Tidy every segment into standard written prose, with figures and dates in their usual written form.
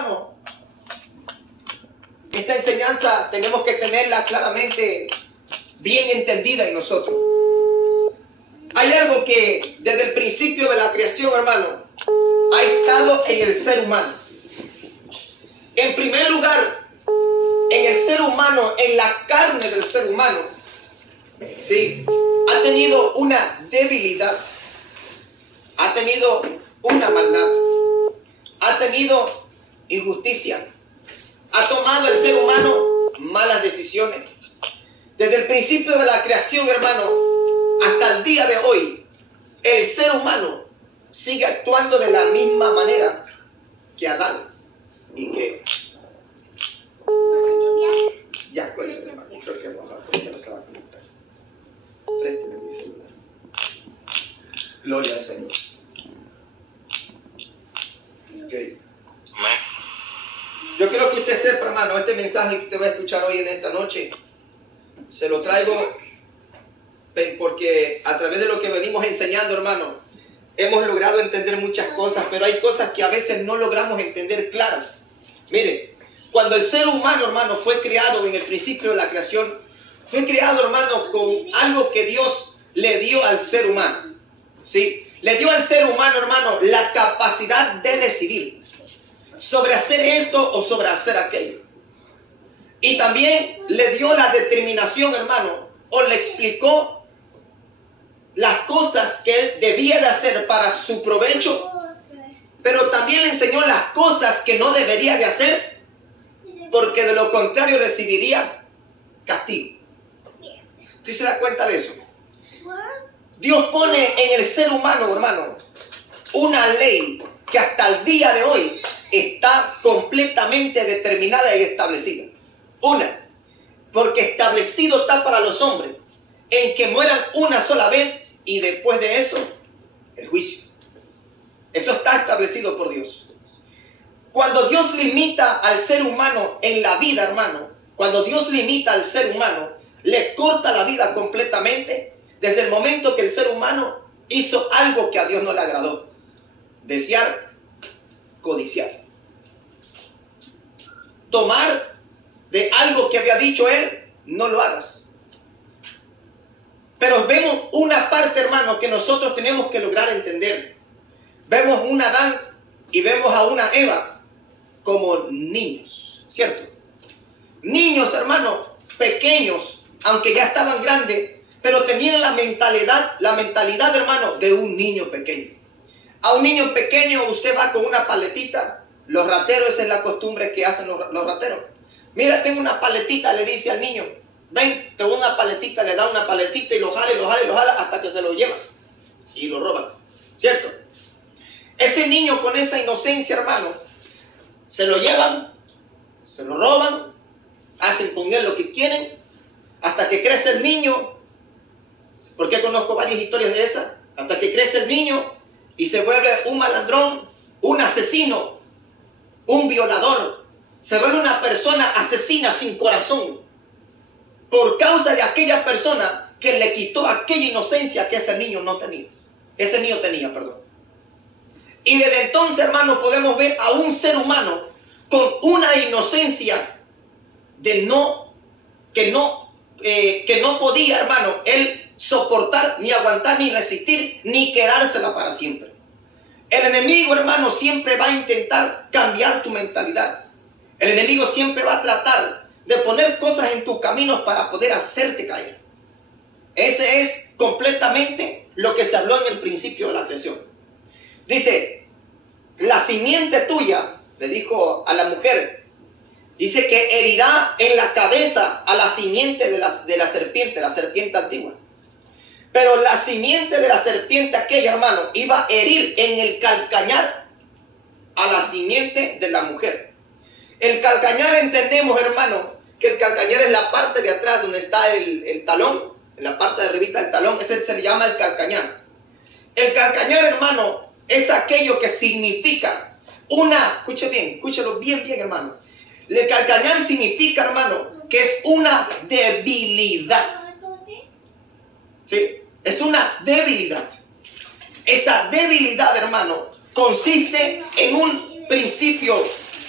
hermano, esta enseñanza tenemos que tenerla claramente bien entendida en nosotros. Hay algo que desde el principio de la creación, hermano, ha estado en el ser humano. En primer lugar, en el ser humano, en la carne del ser humano, ¿sí?, ha tenido una debilidad, ha tenido una maldad, ha tenido injusticia, ha tomado el ser humano malas decisiones. Desde el principio de la creación, hermano, hasta el día de hoy, el ser humano sigue actuando de la misma manera que Adán y que... Ya, cuéntame, hermano. Creo que ya no se va a conectar. Présteme mi celular. Gloria al Señor. Okay. Yo quiero que usted sepa, hermano, este mensaje que usted va a escuchar hoy en esta noche, se lo traigo porque a través de lo que venimos enseñando, hermano, hemos logrado entender muchas cosas, pero hay cosas que a veces no logramos entender claras. Mire, cuando el ser humano, hermano, fue creado en el principio de la creación, fue creado, hermano, con algo que Dios le dio al ser humano, ¿sí? Le dio al ser humano, hermano, la capacidad de decidir sobre hacer esto o sobre hacer aquello. Y también le dio la determinación, hermano, o le explicó las cosas que él debía de hacer para su provecho, pero también le enseñó las cosas que no debería de hacer, porque de lo contrario recibiría castigo. ¿Sí se da cuenta de eso? Dios pone en el ser humano, hermano, una ley que hasta el día de hoy está completamente determinada y establecida. Una, porque establecido está para los hombres en que mueran una sola vez y después de eso, el juicio. Eso está establecido por Dios. Cuando Dios limita al ser humano en la vida, hermano, cuando Dios limita al ser humano, le corta la vida completamente desde el momento que el ser humano hizo algo que a Dios no le agradó. Desear, codiciar. Tomar de algo que había dicho él, no lo hagas. Pero vemos una parte, hermano, que nosotros tenemos que lograr entender. Vemos un Adán y vemos a una Eva como niños, ¿cierto? Niños, hermano, pequeños, aunque ya estaban grandes, pero tenían la mentalidad, hermano, de un niño pequeño. A un niño pequeño usted va con una paletita. Los rateros, esa es la costumbre que hacen los rateros. Mira, tengo una paletita, le dice al niño. Ven, te doy una paletita, le da una paletita y lo jala hasta que se lo llevan y lo roban, ¿cierto? Ese niño con esa inocencia, hermano, se lo llevan, se lo roban, hacen con él lo que quieren, hasta que crece el niño. Porque conozco varias historias de esas. Hasta que crece el niño y se vuelve un malandrón, un asesino, un violador. Se vuelve una persona asesina sin corazón por causa de aquella persona que le quitó aquella inocencia que ese niño no tenía. Ese niño tenía, perdón. Y desde entonces, hermano, podemos ver a un ser humano con una inocencia de que no podía, hermano, él soportar, ni aguantar, ni resistir, ni quedársela para siempre. El enemigo, hermano, siempre va a intentar cambiar tu mentalidad. El enemigo siempre va a tratar de poner cosas en tus caminos para poder hacerte caer. Ese es completamente lo que se habló en el principio de la creación. Dice, la simiente tuya, le dijo a la mujer, dice que herirá en la cabeza a la simiente de la serpiente antigua. Pero la simiente de la serpiente aquella, hermano, iba a herir en el calcañar a la simiente de la mujer. El calcañar, entendemos, hermano, que el calcañar es la parte de atrás donde está el talón, en la parte de arribita del talón, ese se le llama el calcañar. El calcañar, hermano, es aquello que significa escuche bien, escúchelo bien, hermano. El calcañar significa, hermano, que es una debilidad. ¿Sí? Es una debilidad. Esa debilidad, hermano, consiste en un principio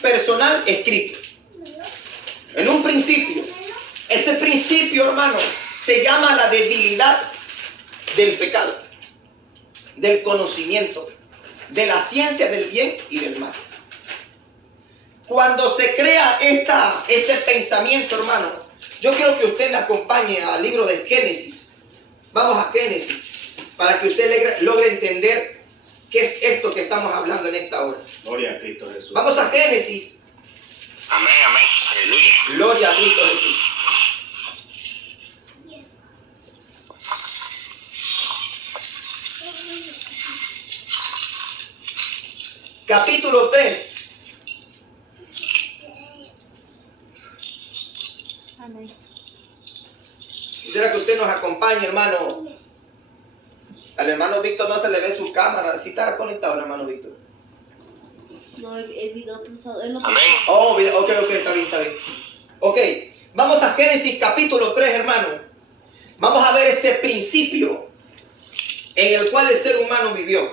personal escrito. En un principio. Ese principio, hermano, se llama la debilidad del pecado, del conocimiento, de la ciencia del bien y del mal. Cuando se crea este pensamiento, hermano, yo quiero que usted me acompañe al libro de Génesis. Vamos a Génesis, para que usted logre entender qué es esto que estamos hablando en esta hora. Gloria a Cristo Jesús. Vamos a Génesis. Amén, amén. Aleluya. Gloria a Cristo Jesús. Capítulo 3. Amén. Quisiera que usted nos acompañe, hermano. Al hermano Víctor no se le ve su cámara. ¿Sí estará conectado, hermano Víctor? No, el video cruzado. Él lo Amén. Oh, ok, está bien. Ok, vamos a Génesis capítulo 3, hermano. Vamos a ver ese principio en el cual el ser humano vivió.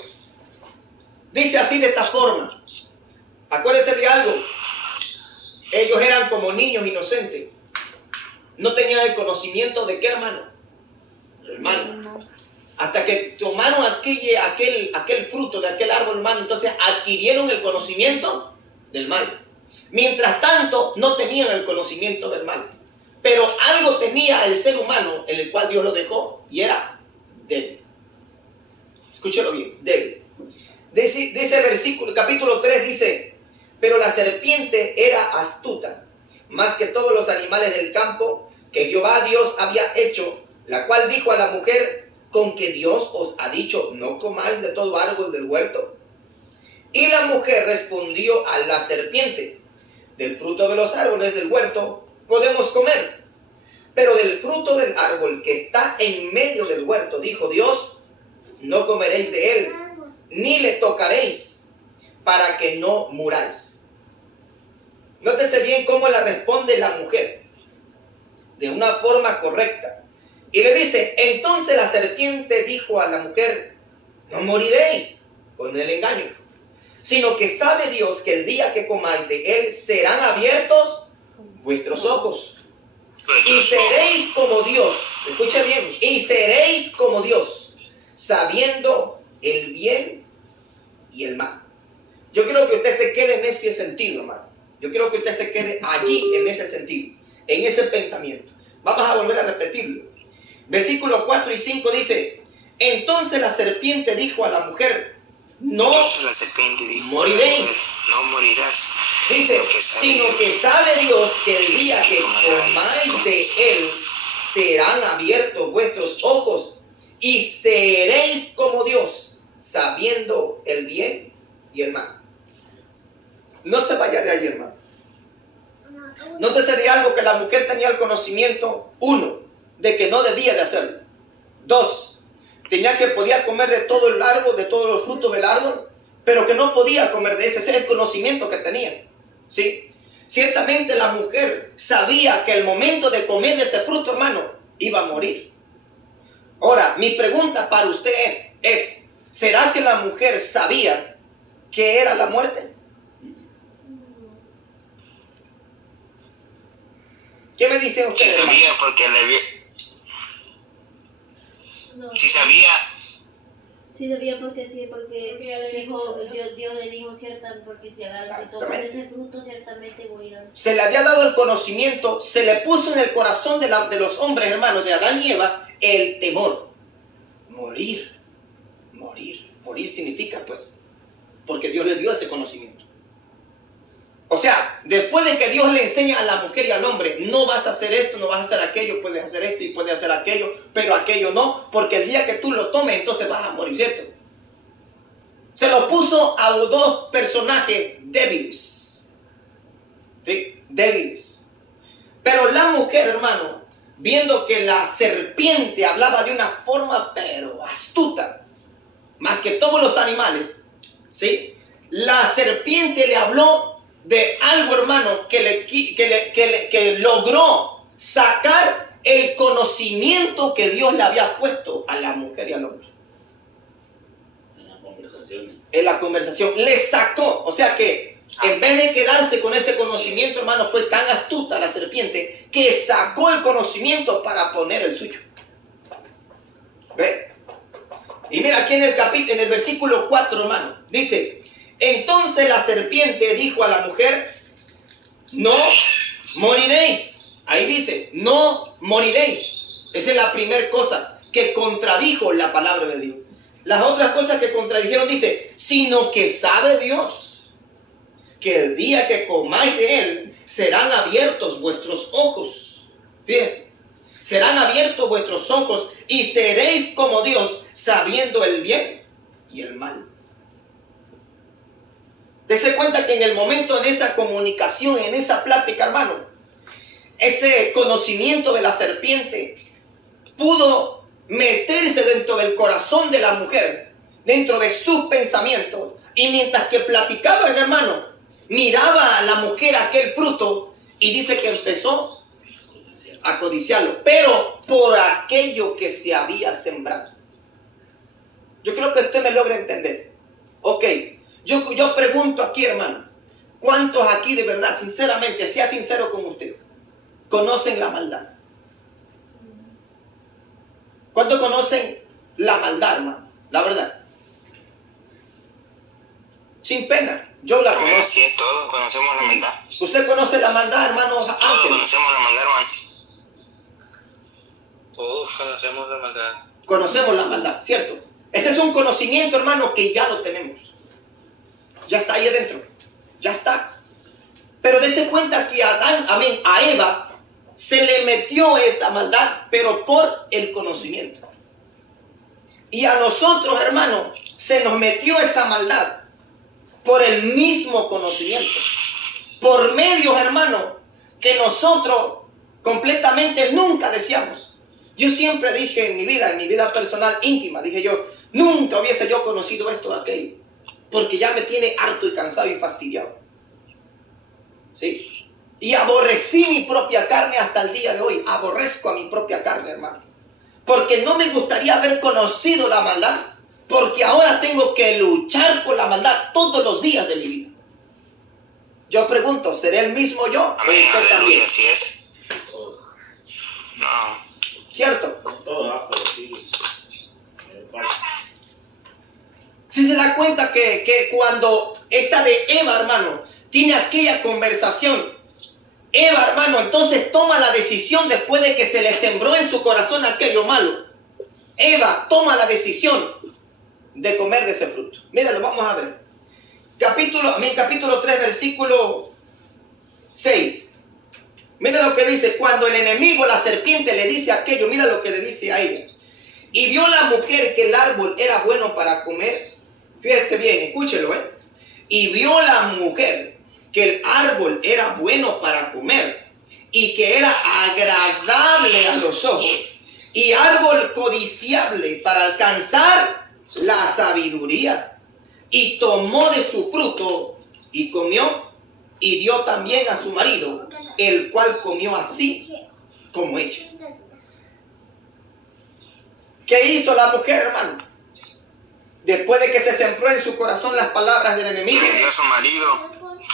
Dice así de esta forma. Acuérdense de algo. Ellos eran como niños inocentes. No tenían el conocimiento de qué, hermano. El mal. Hasta que tomaron aquel fruto de aquel árbol, hermano. Entonces adquirieron el conocimiento del mal. Mientras tanto, no tenían el conocimiento del mal. Pero algo tenía el ser humano en el cual Dios lo dejó y era débil. Escúchelo bien, débil. Dice versículo, capítulo 3 dice: pero la serpiente era astuta, más que todos los animales del campo que Jehová Dios había hecho, la cual dijo a la mujer: ¿con que Dios os ha dicho, no comáis de todo árbol del huerto? Y la mujer respondió a la serpiente: del fruto de los árboles del huerto podemos comer, pero del fruto del árbol que está en medio del huerto, dijo Dios, no comeréis de él, ni le tocaréis, para que no muráis. Nótese bien cómo la responde la mujer, de una forma correcta. Y le dice: entonces la serpiente dijo a la mujer: no moriréis con el engaño, sino que sabe Dios que el día que comáis de él serán abiertos vuestros ojos, y seréis como Dios. Escucha bien, y seréis como Dios, sabiendo el bien y el mal. Yo quiero que usted se quede en ese sentido, hermano. Yo quiero que usted se quede allí, en ese sentido, en ese pensamiento. Vamos a volver a repetirlo. Versículos 4 y 5 dice: entonces la serpiente dijo a la mujer: no Entonces la serpiente dijo: moriréis. No morirás. Dice, sino que sabe Dios que el día que comáis de él serán abiertos vuestros ojos y seréis como Dios, sabiendo el bien y el mal. No se vaya de ahí, hermano. Nótese de algo, que la mujer tenía el conocimiento, uno, de que no debía de hacerlo. Dos, podía comer de todo el árbol, de todos los frutos del árbol, pero que no podía comer de ese. Ese es el conocimiento que tenía. ¿Sí? Ciertamente la mujer sabía que el momento de comer de ese fruto, hermano, iba a morir. Ahora, mi pregunta para usted es: ¿será que la mujer sabía que era la muerte? ¿Qué me dicen Sí ustedes, sabía, hermano? porque le vi. No. Sí sabía. Sí sabía porque Dios le dijo porque si agarran y toman ese fruto ciertamente morirán. Se le había dado el conocimiento, se le puso en el corazón de los hombres, hermanos, de Adán y Eva, el temor. Morir significa, pues, porque Dios le dio ese conocimiento. O sea, después de que Dios le enseña a la mujer y al hombre: no vas a hacer esto, no vas a hacer aquello, puedes hacer esto y puedes hacer aquello, pero aquello no, porque el día que tú lo tomes, entonces vas a morir, ¿cierto? Se lo puso a dos personajes débiles. ¿Sí? Débiles. Pero la mujer, hermano, viendo que la serpiente hablaba de una forma pero astuta, más que todos los animales, ¿sí? La serpiente le habló de algo, hermano, que logró sacar el conocimiento que Dios le había puesto a la mujer y al hombre. En la conversación. En la conversación le sacó, o sea que En vez de quedarse con ese conocimiento, hermano, fue tan astuta la serpiente que sacó el conocimiento para poner el suyo. ¿Ve? Y mira aquí en el versículo 4, hermano, dice: entonces la serpiente dijo a la mujer: no moriréis. Ahí dice: no moriréis. Esa es la primera cosa que contradijo la palabra de Dios. Las otras cosas que contradijeron dice: sino que sabe Dios que el día que comáis de él serán abiertos vuestros ojos. Fíjense, serán abiertos vuestros ojos y seréis como Dios, sabiendo el bien y el mal. Dese cuenta que en el momento, en esa comunicación, en esa plática, hermano, ese conocimiento de la serpiente pudo meterse dentro del corazón de la mujer, dentro de sus pensamientos, y mientras que platicaban, hermano, miraba a la mujer aquel fruto y dice que empezó a codiciarlo, pero por aquello que se había sembrado. Yo creo que usted me logra entender. Ok, yo pregunto aquí, hermano, ¿cuántos aquí de verdad, sinceramente, sea sincero con usted, conocen la maldad? ¿Cuántos conocen la maldad, hermano? La verdad. Sin pena, yo la conozco. Sí, todos conocemos la maldad. ¿Usted conoce la maldad, hermano Todos Ángel? conocemos la maldad, hermano. Todos conocemos la maldad. Conocemos la maldad, ¿cierto? Ese es un conocimiento, hermano, que ya lo tenemos. Ya está ahí adentro. Ya está. Pero dése cuenta que a Eva se le metió esa maldad, pero por el conocimiento. Y a nosotros, hermano, se nos metió esa maldad por el mismo conocimiento. Por medios, hermano, que nosotros completamente nunca deseamos. Yo siempre dije en mi vida personal íntima, dije yo, nunca hubiese yo conocido esto o aquello, porque ya me tiene harto y cansado y fastidiado. ¿Sí? Y aborrecí mi propia carne hasta el día de hoy. Aborrezco a mi propia carne, hermano. Porque no me gustaría haber conocido la maldad, porque ahora tengo que luchar con la maldad todos los días de mi vida. Yo pregunto, ¿seré el mismo yo? Amén, ¿O usted también? aleluya, así es. No. ¿Cierto? Todo, pero sí. Si se da cuenta que cuando esta de Eva, hermano, tiene aquella conversación, Eva, hermano, entonces toma la decisión después de que se le sembró en su corazón aquello malo. Eva toma la decisión de comer de ese fruto. Míralo, vamos a ver. Capítulo 3, versículo 6. Mira lo que dice: cuando el enemigo, la serpiente, le dice aquello, mira lo que le dice a ella. Y vio la mujer que el árbol era bueno para comer. Fíjense bien, escúchelo, Y vio la mujer que el árbol era bueno para comer y que era agradable a los ojos y árbol codiciable para alcanzar la sabiduría. Y tomó de su fruto y comió y dio también a su marido, el cual comió así como ella. ¿Qué hizo la mujer, hermano? Después de que se sembró en su corazón las palabras del enemigo, Le dio a su marido.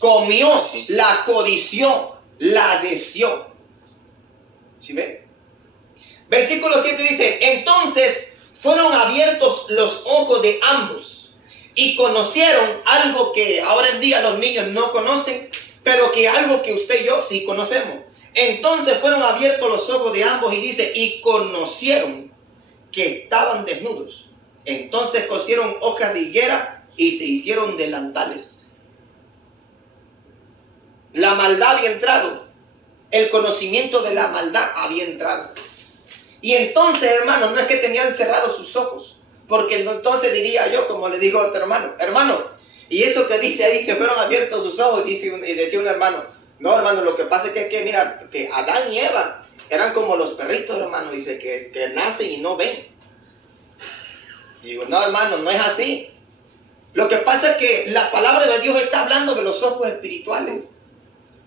comió, la codició, la deseó. ¿Sí ven? Versículo 7 dice: entonces fueron abiertos los ojos de ambos y conocieron algo que ahora en día los niños no conocen, pero que algo que usted y yo sí conocemos. Entonces fueron abiertos los ojos de ambos y dice: y conocieron que estaban desnudos. Entonces cosieron hojas de higuera y se hicieron delantales. La maldad había entrado. El conocimiento de la maldad había entrado. Y entonces, hermano, no es que tenían cerrados sus ojos, porque entonces diría yo, como le digo a otro hermano, y eso que dice ahí, que fueron abiertos sus ojos, y decía un hermano, no, hermano, lo que pasa es que mira, que Adán y Eva eran como los perritos, hermano, dice que nacen y no ven. Y digo, no, hermano, no es así. Lo que pasa es que la palabra de Dios está hablando de los ojos espirituales,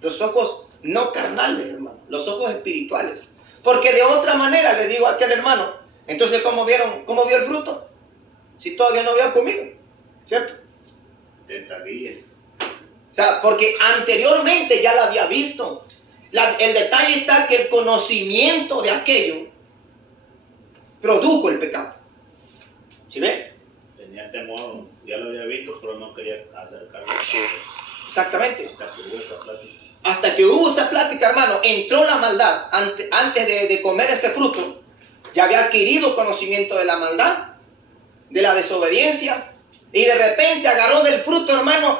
los ojos no carnales, hermano, los ojos espirituales. Porque de otra manera le digo a aquel hermano, entonces ¿cómo vio el fruto? Si todavía no había comido, ¿cierto? Tentaría. O sea, porque anteriormente ya la había visto. El detalle está que el conocimiento de aquello produjo el pecado. ¿Sí ve? Tenía temor, ya lo había visto, pero no quería acercarse. Sí. Exactamente. Hasta que hubo esa plática. Hasta que hubo esa plática, hermano, entró la maldad. Antes de comer ese fruto, ya había adquirido conocimiento de la maldad, de la desobediencia. Y de repente agarró del fruto, hermano,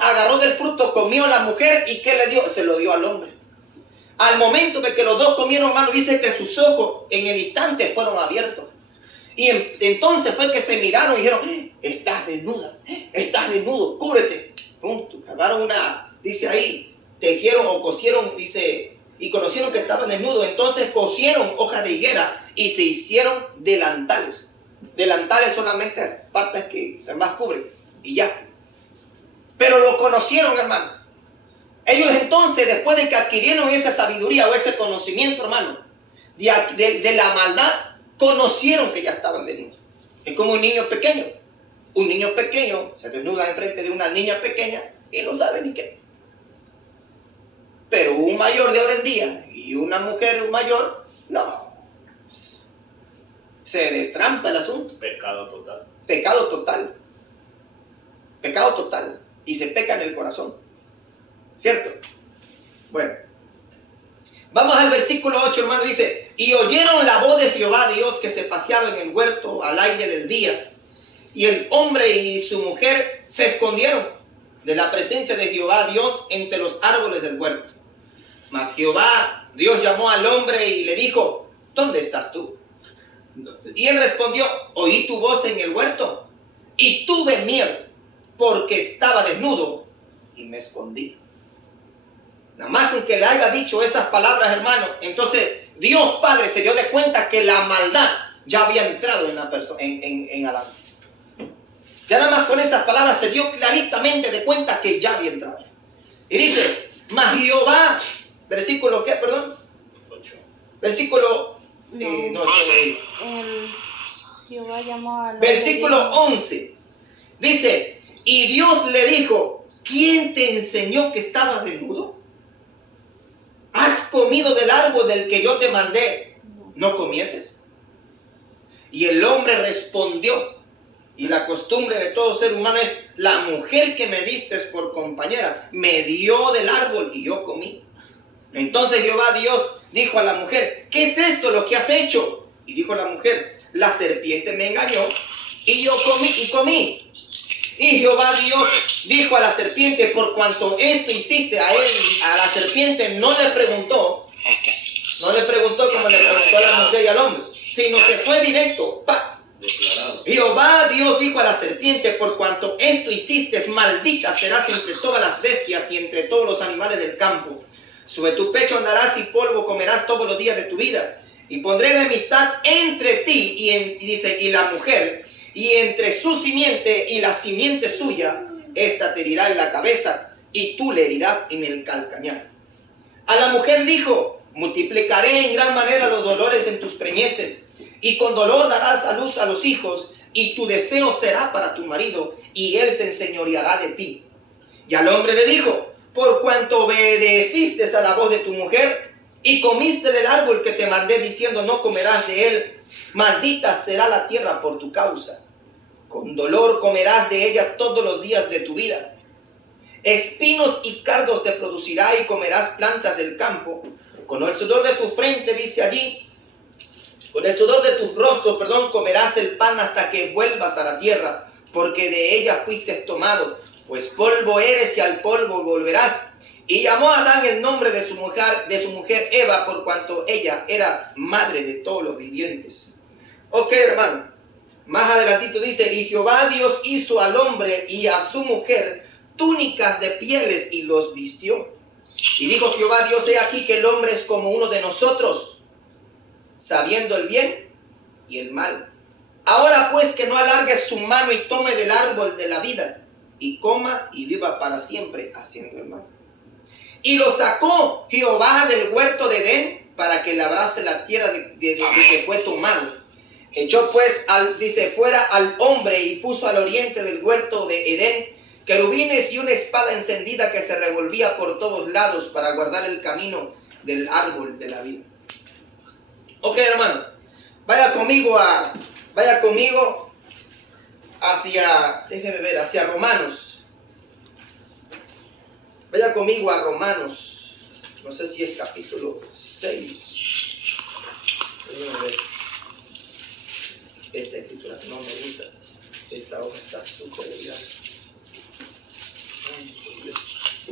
comió la mujer. ¿Y qué le dio? Se lo dio al hombre. Al momento de que los dos comieron, hermano, dice que sus ojos en el instante fueron abiertos. Y entonces fue que se miraron y dijeron, estás desnuda, estás desnudo, cúbrete. Punto. Agarraron dice ahí, tejieron o cosieron, dice, y conocieron que estaban desnudos. Entonces cosieron hojas de higuera y se hicieron delantales. Delantales solamente partes que más cubren y ya. Pero lo conocieron, hermano. Ellos entonces, después de que adquirieron esa sabiduría o ese conocimiento, hermano, de la maldad, conocieron que ya estaban desnudos. Es como un niño pequeño. Un niño pequeño se desnuda enfrente de una niña pequeña y no sabe ni qué. Pero un mayor de ahora en día y una mujer mayor, no. Se destrampa el asunto. Pecado total. Pecado total. Pecado total. Y se peca en el corazón. ¿Cierto? Bueno. Vamos al versículo 8, hermano. Dice, y oyeron la voz de Jehová Dios que se paseaba en el huerto al aire del día. Y el hombre y su mujer se escondieron de la presencia de Jehová Dios entre los árboles del huerto. Mas Jehová Dios llamó al hombre y le dijo, ¿dónde estás tú? Y él respondió, oí tu voz en el huerto y tuve miedo porque estaba desnudo y me escondí. Nada más con que le haya dicho esas palabras, hermano, entonces Dios Padre se dio de cuenta que la maldad ya había entrado en la persona, en Adán. Ya nada más con esas palabras se dio claritamente de cuenta que ya había entrado. Y dice, mas Jehová, versículo ¿qué? Perdón. 8. Versículo Jehová llamó a versículo 11. Dice, y Dios le dijo, ¿quién te enseñó que estabas desnudo? ¿Has comido del árbol del que yo te mandé? ¿No comieses? Y el hombre respondió, y la costumbre de todo ser humano es, la mujer que me diste por compañera me dio del árbol y yo comí. Entonces Jehová Dios dijo a la mujer, ¿qué es esto lo que has hecho? Y dijo la mujer, la serpiente me engañó y yo comí. Y Jehová Dios dijo a la serpiente, por cuanto esto hiciste a él, a la serpiente no le preguntó como le preguntó a la mujer y al hombre, sino que fue directo, Declarado. Jehová Dios dijo a la serpiente, por cuanto esto hiciste, maldita serás entre todas las bestias y entre todos los animales del campo. Sobre tu pecho andarás y polvo comerás todos los días de tu vida. Y pondré enemistad entre ti y la mujer, y entre su simiente y la simiente suya. Esta te herirá en la cabeza y tú le herirás en el calcañar. A la mujer dijo, multiplicaré en gran manera los dolores en tus preñeces, y con dolor darás a luz a los hijos, y tu deseo será para tu marido, y él se enseñoreará de ti. Y al hombre le dijo, por cuanto obedeciste a la voz de tu mujer, y comiste del árbol que te mandé diciendo no comerás de él, maldita será la tierra por tu causa. Con dolor comerás de ella todos los días de tu vida. Espinos y cardos te producirá y comerás plantas del campo. Con el sudor de tu frente, dice allí, con el sudor de tu rostro, comerás el pan hasta que vuelvas a la tierra, porque de ella fuiste tomado, pues polvo eres y al polvo volverás. Y llamó a Adán el nombre de su mujer Eva, por cuanto ella era madre de todos los vivientes. Ok, hermano. Más adelantito dice, y Jehová Dios hizo al hombre y a su mujer túnicas de pieles y los vistió. Y dijo Jehová Dios, he aquí que el hombre es como uno de nosotros, sabiendo el bien y el mal. Ahora pues que no alargue su mano y tome del árbol de la vida, y coma y viva para siempre haciendo el mal. Y lo sacó Jehová del huerto de Edén para que labrase la tierra de que fue tomado. Echó pues, fuera al hombre y puso al oriente del huerto de Edén querubines y una espada encendida que se revolvía por todos lados para guardar el camino del árbol de la vida. Ok, hermano, vaya conmigo hacia Romanos. Vaya conmigo a Romanos. No sé si es capítulo 6. Déjame ver. Esta escritura no me gusta. Esta hoja está súper delgada.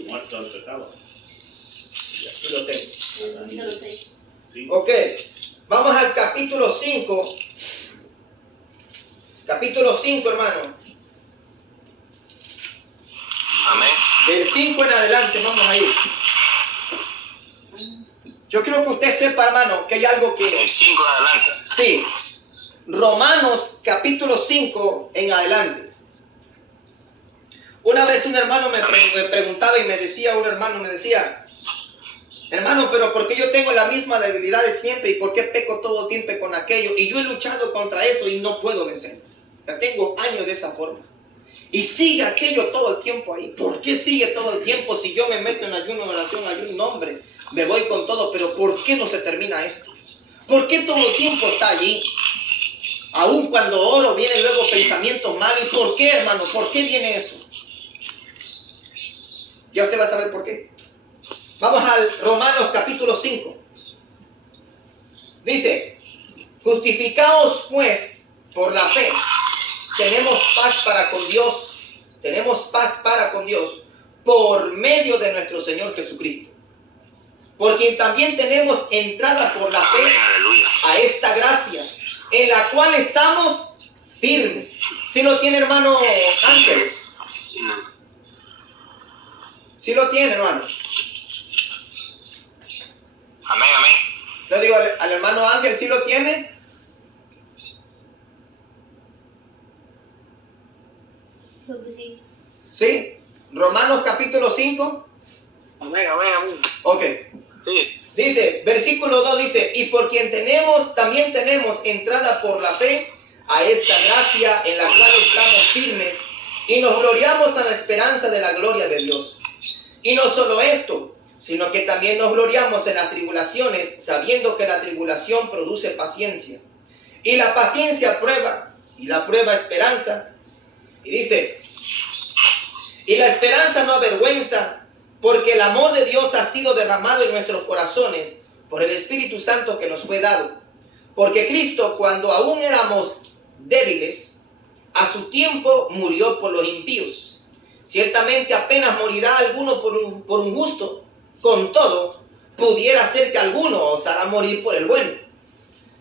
Muerto al pecado. Aquí lo tengo. Capítulo 6. Sí. Ok, vamos al capítulo 5. Capítulo 5, hermano. Amén. Del 5 en adelante vamos a ir. Yo quiero que usted sepa, hermano, que hay algo que... El 5 adelante. Sí, Romanos capítulo 5 en adelante. Una vez un hermano me preguntaba y me decía, hermano, pero ¿por qué yo tengo la misma debilidad de siempre y por qué peco todo el tiempo con aquello? Y yo he luchado contra eso y no puedo vencer. Ya tengo años de esa forma. Y sigue aquello todo el tiempo ahí. ¿Por qué sigue todo el tiempo si yo me meto en ayuno, en oración, ayuno, nombre? Me voy con todo, pero ¿por qué no se termina esto? ¿Por qué todo el tiempo está allí? Aún cuando oro vienen luego pensamientos malos. ¿Y por qué, hermano? ¿Por qué viene eso? Ya usted va a saber por qué. Vamos al Romanos capítulo 5. Dice, justificaos pues por la fe. Tenemos paz para con Dios por medio de nuestro Señor Jesucristo. Por quien también tenemos entrada por la fe Amén, aleluya. a esta gracia, en la cual estamos firmes. ¿Sí lo tiene, hermano Ángel? ¿Sí lo tiene, hermano? Amén, amén. Le digo al hermano Ángel, ¿sí lo tiene? Creo que sí. ¿Sí? Romanos capítulo 5. Amén, amén, amén. Ok. Sí. Dice, versículo 2 dice, y por quien también tenemos entrada por la fe a esta gracia en la cual estamos firmes y nos gloriamos a la esperanza de la gloria de Dios. Y no solo esto, sino que también nos gloriamos en las tribulaciones, sabiendo que la tribulación produce paciencia. Y la paciencia prueba, y la prueba esperanza. Y dice, y la esperanza no avergüenza, porque el amor de Dios ha sido derramado en nuestros corazones por el Espíritu Santo que nos fue dado. Porque Cristo, cuando aún éramos débiles, a su tiempo murió por los impíos. Ciertamente apenas morirá alguno por un justo, con todo, pudiera ser que alguno osara morir por el bueno.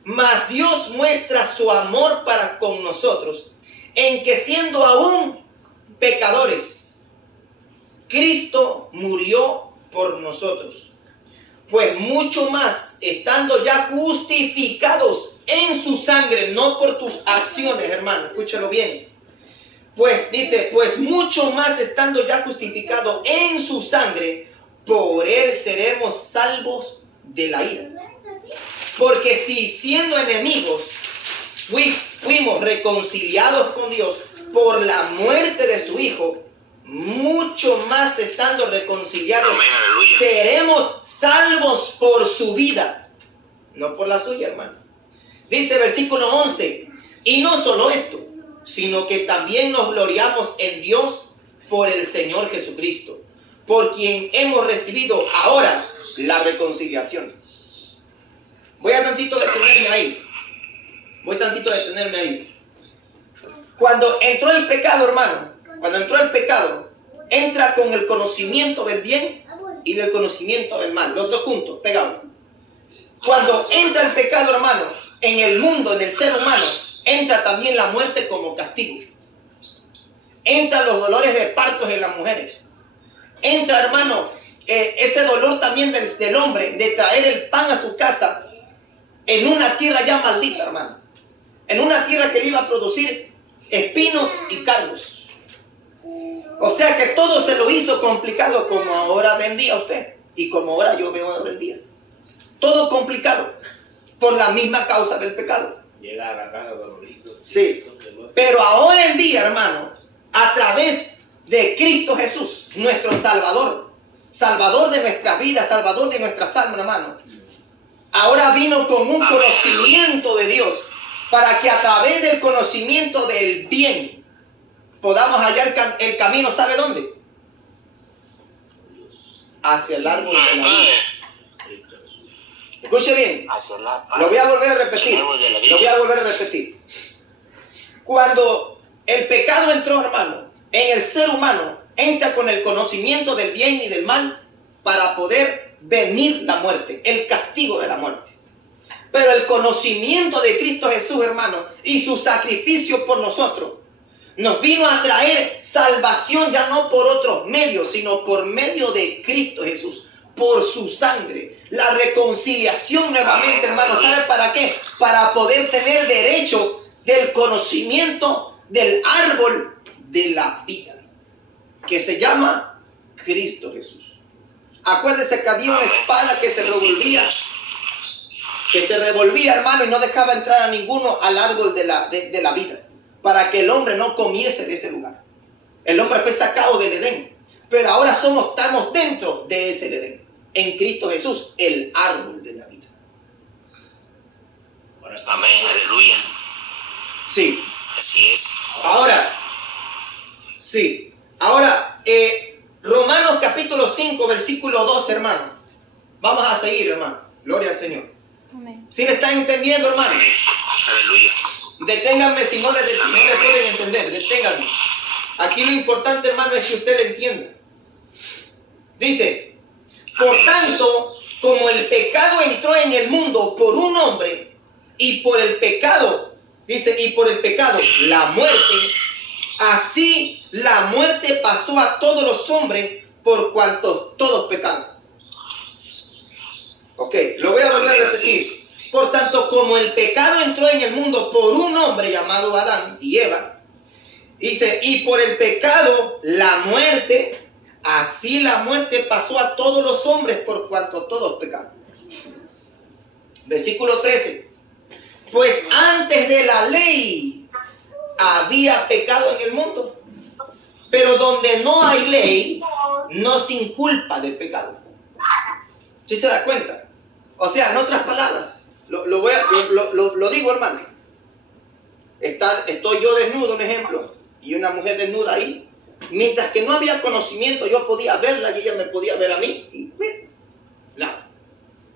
Mas Dios muestra su amor para con nosotros, en que siendo aún pecadores, Cristo murió por nosotros. Pues mucho más, estando ya justificados en su sangre, no por tus acciones, hermano, escúchalo bien. Pues dice, pues mucho más estando ya justificados en su sangre, por él seremos salvos de la ira. Porque si siendo enemigos fuimos reconciliados con Dios por la muerte de su Hijo, mucho más estando reconciliados, Amén, aleluya. seremos salvos por su vida, no por la suya, hermano. Dice versículo 11, y no solo esto, sino que también nos gloriamos en Dios por el Señor Jesucristo, por quien hemos recibido ahora la reconciliación. Voy a tantito detenerme ahí. Cuando entró el pecado, hermano, entra con el conocimiento del bien y del conocimiento del mal, los dos juntos, pegados. Cuando entra el pecado, hermano, en el mundo, en el ser humano, entra también la muerte como castigo. Entran los dolores de partos en las mujeres. Entra, hermano, ese dolor también del hombre de traer el pan a su casa en una tierra ya maldita, hermano. En una tierra que le iba a producir espinos y cardos. O sea que todo se lo hizo complicado, como ahora ven día usted y como ahora yo veo ahora el día. Todo complicado por la misma causa del pecado. Llega a la casa dolorido. Sí. Pero ahora en día, hermano, a través de Cristo Jesús, nuestro Salvador, Salvador de nuestras vidas, Salvador de nuestras almas, hermano. Ahora vino con un conocimiento de Dios, para que a través del conocimiento del bien podamos hallar el camino, ¿sabe dónde? Hacia el árbol de la vida. Escuche bien, lo voy a volver a repetir. Cuando el pecado entró, hermano, en el ser humano, entra con el conocimiento del bien y del mal para poder venir la muerte, el castigo de la muerte. Pero el conocimiento de Cristo Jesús, hermano, y su sacrificio por nosotros, nos vino a traer salvación ya no por otros medios, sino por medio de Cristo Jesús, por su sangre. La reconciliación nuevamente, hermano, ¿sabe para qué? Para poder tener derecho del conocimiento del árbol de la vida, que se llama Cristo Jesús. Acuérdese que había una espada que se revolvía, hermano, y no dejaba entrar a ninguno al árbol de la vida, para que el hombre no comiese de ese lugar. El hombre fue sacado del Edén, pero ahora estamos dentro de ese Edén, en Cristo Jesús, el árbol de la vida. Amén, aleluya. Sí. Así es. Ahora, Romanos capítulo 5, versículo 2, hermano. Vamos a seguir, hermano. Gloria al Señor. Amén. ¿Sí le están entendiendo, hermano? Aleluya. Deténganme si no le pueden entender. Deténganme. Aquí lo importante, hermano, es que usted le entienda. Dice, por tanto, como el pecado entró en el mundo por un hombre, y por el pecado, la muerte, así la muerte pasó a todos los hombres por cuanto todos pecaron. Ok, lo voy a volver a repetir. Por tanto, como el pecado entró en el mundo por un hombre llamado Adán y Eva, dice, y por el pecado la muerte, así la muerte pasó a todos los hombres por cuanto todos pecaron. Versículo 13. Pues antes de la ley había pecado en el mundo, pero donde no hay ley, no se inculpa del pecado. ¿Sí se da cuenta? O sea, en otras palabras, lo digo, hermano. Estoy yo desnudo, un ejemplo, y una mujer desnuda ahí. Mientras que no había conocimiento, yo podía verla y ella me podía ver a mí. Y nada.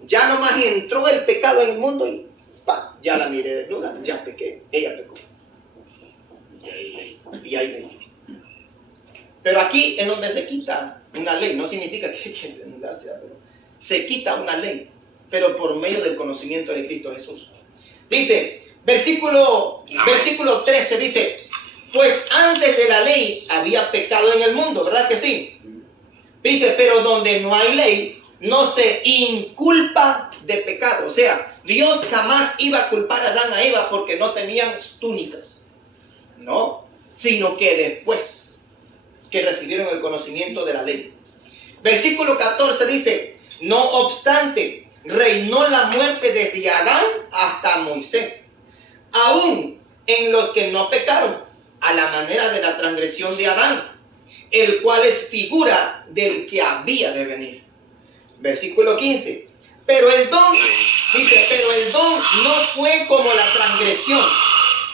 Ya nomás entró el pecado en el mundo y ya la miré desnuda, ya pequé, ella pecó. Y hay ley. Pero aquí es donde se quita una ley. No significa que hay que desnudarse, pero se quita una ley, pero por medio del conocimiento de Cristo Jesús. Dice, versículo 13 dice, pues antes de la ley había pecado en el mundo, ¿verdad que sí? Dice, pero donde no hay ley, no se inculpa de pecado. O sea, Dios jamás iba a culpar a Adán a Eva porque no tenían túnicas. No, sino que después que recibieron el conocimiento de la ley. Versículo 14 dice, no obstante, reinó la muerte desde Adán hasta Moisés, aún en los que no pecaron, a la manera de la transgresión de Adán, el cual es figura del que había de venir. Versículo 15. Pero el don no fue como la transgresión,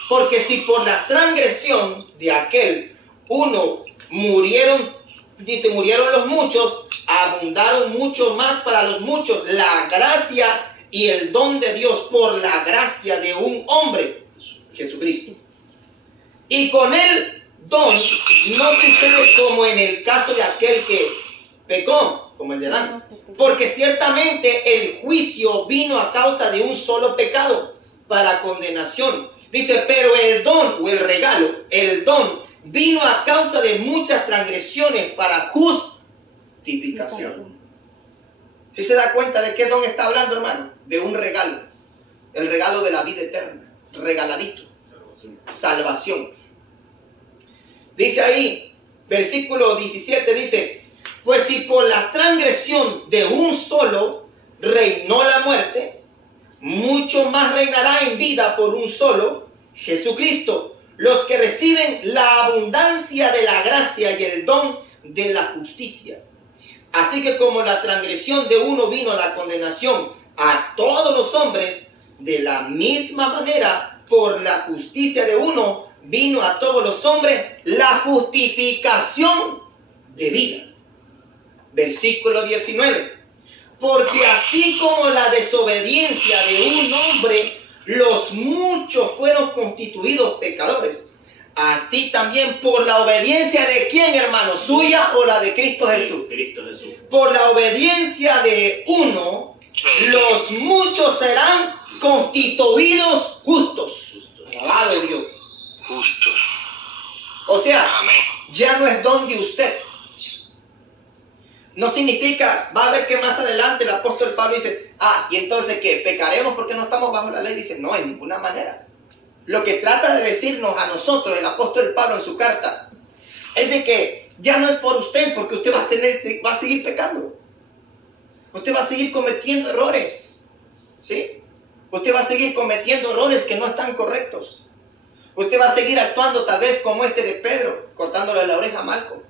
porque si por la transgresión de aquel uno murieron los muchos, abundaron mucho más para los muchos la gracia y el don de Dios por la gracia de un hombre, Jesucristo. Y con el don no sucede como en el caso de aquel que pecó, como el de Adán. Porque ciertamente el juicio vino a causa de un solo pecado para condenación. Dice, pero el don o el regalo, el don vino a causa de muchas transgresiones para justificación. ¿Sí se da cuenta de qué don está hablando, hermano? De un regalo. El regalo de la vida eterna. Regaladito. Salvación. Dice ahí, versículo 17, dice, pues si por la transgresión de un solo reinó la muerte, mucho más reinará en vida por un solo, Jesucristo, los que reciben la abundancia de la gracia y el don de la justicia. Así que como la transgresión de uno vino la condenación a todos los hombres, de la misma manera, por la justicia de uno, vino a todos los hombres la justificación de vida. Versículo 19. Porque así como la desobediencia de un hombre, los muchos fueron constituidos pecadores, así también por la obediencia de ¿quién, hermano? ¿Suya o la de Cristo Jesús? Cristo Jesús. Por la obediencia de uno, los muchos serán constituidos justos. Alabado Dios. Justos. O sea, Amén. ya no es don de usted. No significa, va a ver que más adelante el apóstol Pablo dice, y entonces ¿qué? ¿Pecaremos porque no estamos bajo la ley? Dice, no, en ninguna manera. Lo que trata de decirnos a nosotros el apóstol Pablo en su carta es de que ya no es por usted, porque usted va a seguir pecando. Usted va a seguir cometiendo errores. ¿Sí? Usted va a seguir cometiendo errores que no están correctos. Usted va a seguir actuando tal vez como este de Pedro, cortándole la oreja a Malco.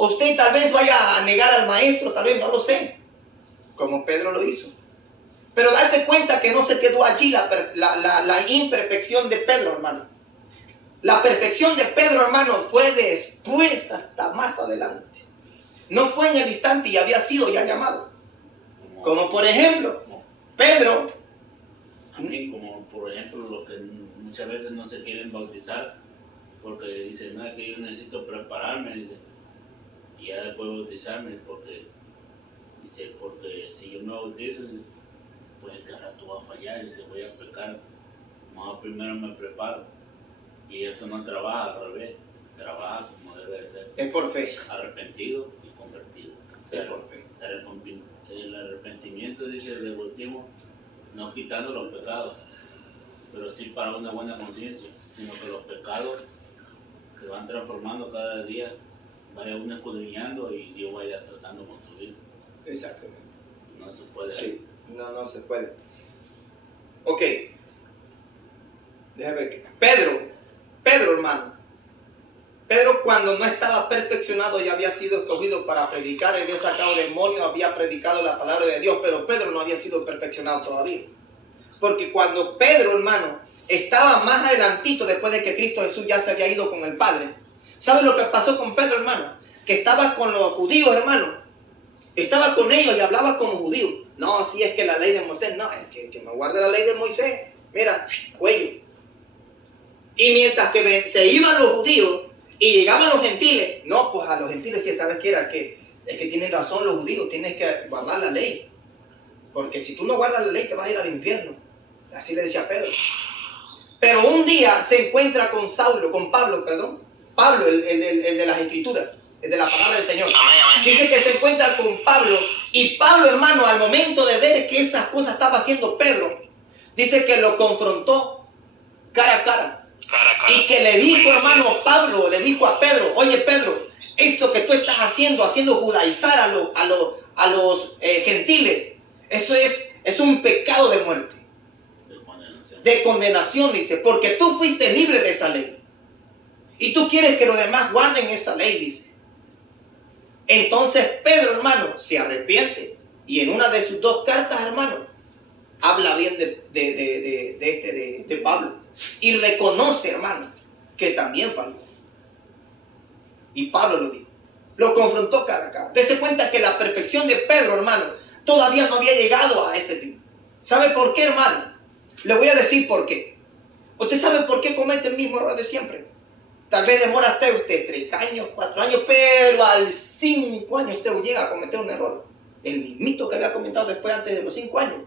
O usted tal vez vaya a negar al maestro, tal vez, no lo sé, como Pedro lo hizo. Pero date cuenta que no se quedó allí la imperfección de Pedro, hermano. La perfección de Pedro, hermano, fue después, hasta más adelante. No fue en el instante y había sido ya llamado. Como por ejemplo, Pedro. Amén, como por ejemplo los que muchas veces no se quieren bautizar porque dicen, no, es que yo necesito prepararme, dice, y ya después bautizarme porque si yo me bautizo, pues que ahora tú vas a fallar y se voy a pecar. Mejor primero me preparo. Y esto no trabaja al revés, trabaja como debe de ser. Es por fe. Arrepentido y convertido. O sea, Es por fe. el arrepentimiento, dice, devolvimos, no quitando los pecados, pero sí para una buena conciencia, sino que los pecados se van transformando cada día, vaya uno escudriñando y Dios vaya tratando con tu vida. Exactamente. No se puede. Sí, no se puede. Ok. Déjame ver. Pedro, hermano. Pedro, cuando no estaba perfeccionado, ya había sido escogido para predicar, había sacado demonios, había predicado la palabra de Dios, pero Pedro no había sido perfeccionado todavía. Porque cuando Pedro, hermano, estaba más adelantito, después de que Cristo Jesús ya se había ido con el Padre, ¿saben lo que pasó con Pedro, hermano? Que estaba con los judíos, hermano. Estaba con ellos y hablaba como judíos. No, si es que la ley de Moisés, no, es que me guarde la ley de Moisés. Mira, cuello. Y mientras que se iban los judíos y llegaban los gentiles, no, pues a los gentiles sí, ¿sabes qué era? Es que tienen razón los judíos, tienes que guardar la ley. Porque si tú no guardas la ley te vas a ir al infierno. Así le decía Pedro. Pero un día se encuentra con Pablo, Pablo, el de las escrituras, el de la palabra del Señor. Dice que se encuentra con Pablo y Pablo, hermano, al momento de ver que esas cosas estaba haciendo Pedro, dice que lo confrontó cara a cara. Y que le dijo, hermano, Pablo, le dijo a Pedro, oye Pedro, esto que tú estás haciendo judaizar a los gentiles, eso es un pecado de muerte, de condenación, dice, porque tú fuiste libre de esa ley. Y tú quieres que los demás guarden esa ley, dice. Entonces Pedro, hermano, se arrepiente. Y en una de sus 2 cartas, hermano, habla bien de Pablo. Y reconoce, hermano, que también falló. Y Pablo lo dijo. Lo confrontó cara a cara. Dese cuenta que la perfección de Pedro, hermano, todavía no había llegado a ese fin. ¿Sabe por qué, hermano? Le voy a decir por qué. ¿Usted sabe por qué comete el mismo error de siempre? Tal vez demora usted 3 años, 4 años, pero al 5 años usted llega a cometer un error. El mismito que había cometido después antes de los 5 años.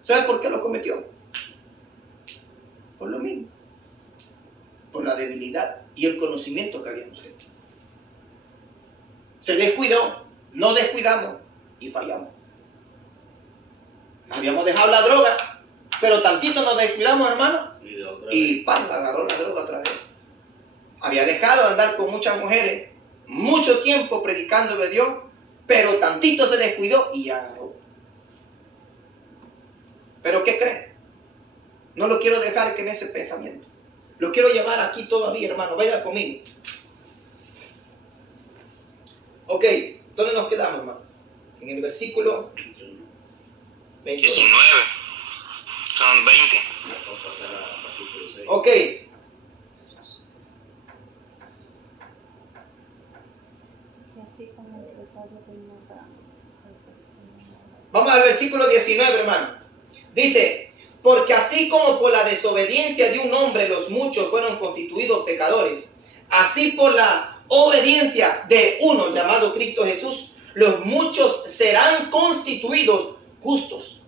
¿Sabe por qué lo cometió? Por lo mismo. Por la debilidad y el conocimiento que había en usted. Se descuidó, no descuidamos y fallamos. Habíamos dejado la droga, pero tantito nos descuidamos, hermano, y ¡pam!, agarró la droga otra vez. Había dejado de andar con muchas mujeres, mucho tiempo predicando de Dios, pero tantito se descuidó y agarró. ¿Pero qué cree? No lo quiero dejar que en ese pensamiento. Lo quiero llevar aquí todavía, hermano. Vaya conmigo. Ok, ¿dónde nos quedamos, hermano? En el versículo 20. 19. Son 20. Vamos a pasar a capítulo 6. Ok. Y así como el pecado del mundo. Vamos al versículo 19, hermano. Dice, porque así como por la desobediencia de un hombre los muchos fueron constituidos pecadores, así por la obediencia de uno llamado Cristo Jesús, los muchos serán constituidos justos.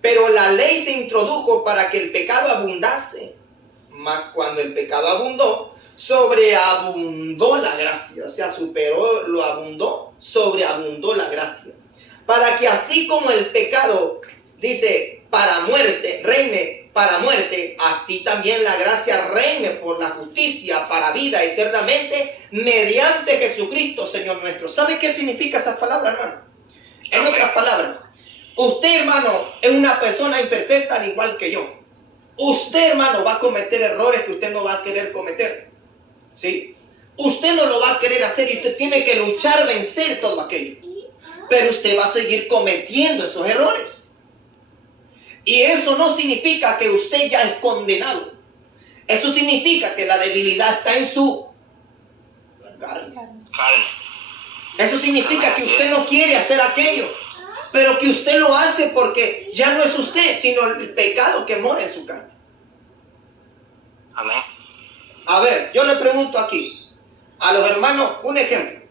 Pero la ley se introdujo para que el pecado abundase, mas cuando el pecado abundó, sobreabundó la gracia. O sea, superó lo abundó, sobreabundó la gracia. Para que así como el pecado, dice, para muerte, reine para muerte, así también la gracia reine por la justicia para vida eternamente mediante Jesucristo, Señor nuestro. ¿Sabe qué significa esa palabra, hermano? En otras palabras, usted, hermano, es una persona imperfecta al igual que yo. Usted, hermano, va a cometer errores que usted no va a querer cometer. ¿Sí? Usted no lo va a querer hacer y usted tiene que luchar, vencer todo aquello. Pero usted va a seguir cometiendo esos errores. Y eso no significa que usted ya es condenado. Eso significa que la debilidad está en su carne. Carne. Eso significa que usted no quiere hacer aquello, pero que usted lo hace porque ya no es usted, sino el pecado que mora en su carne. Amén. A ver, yo le pregunto aquí a los hermanos un ejemplo.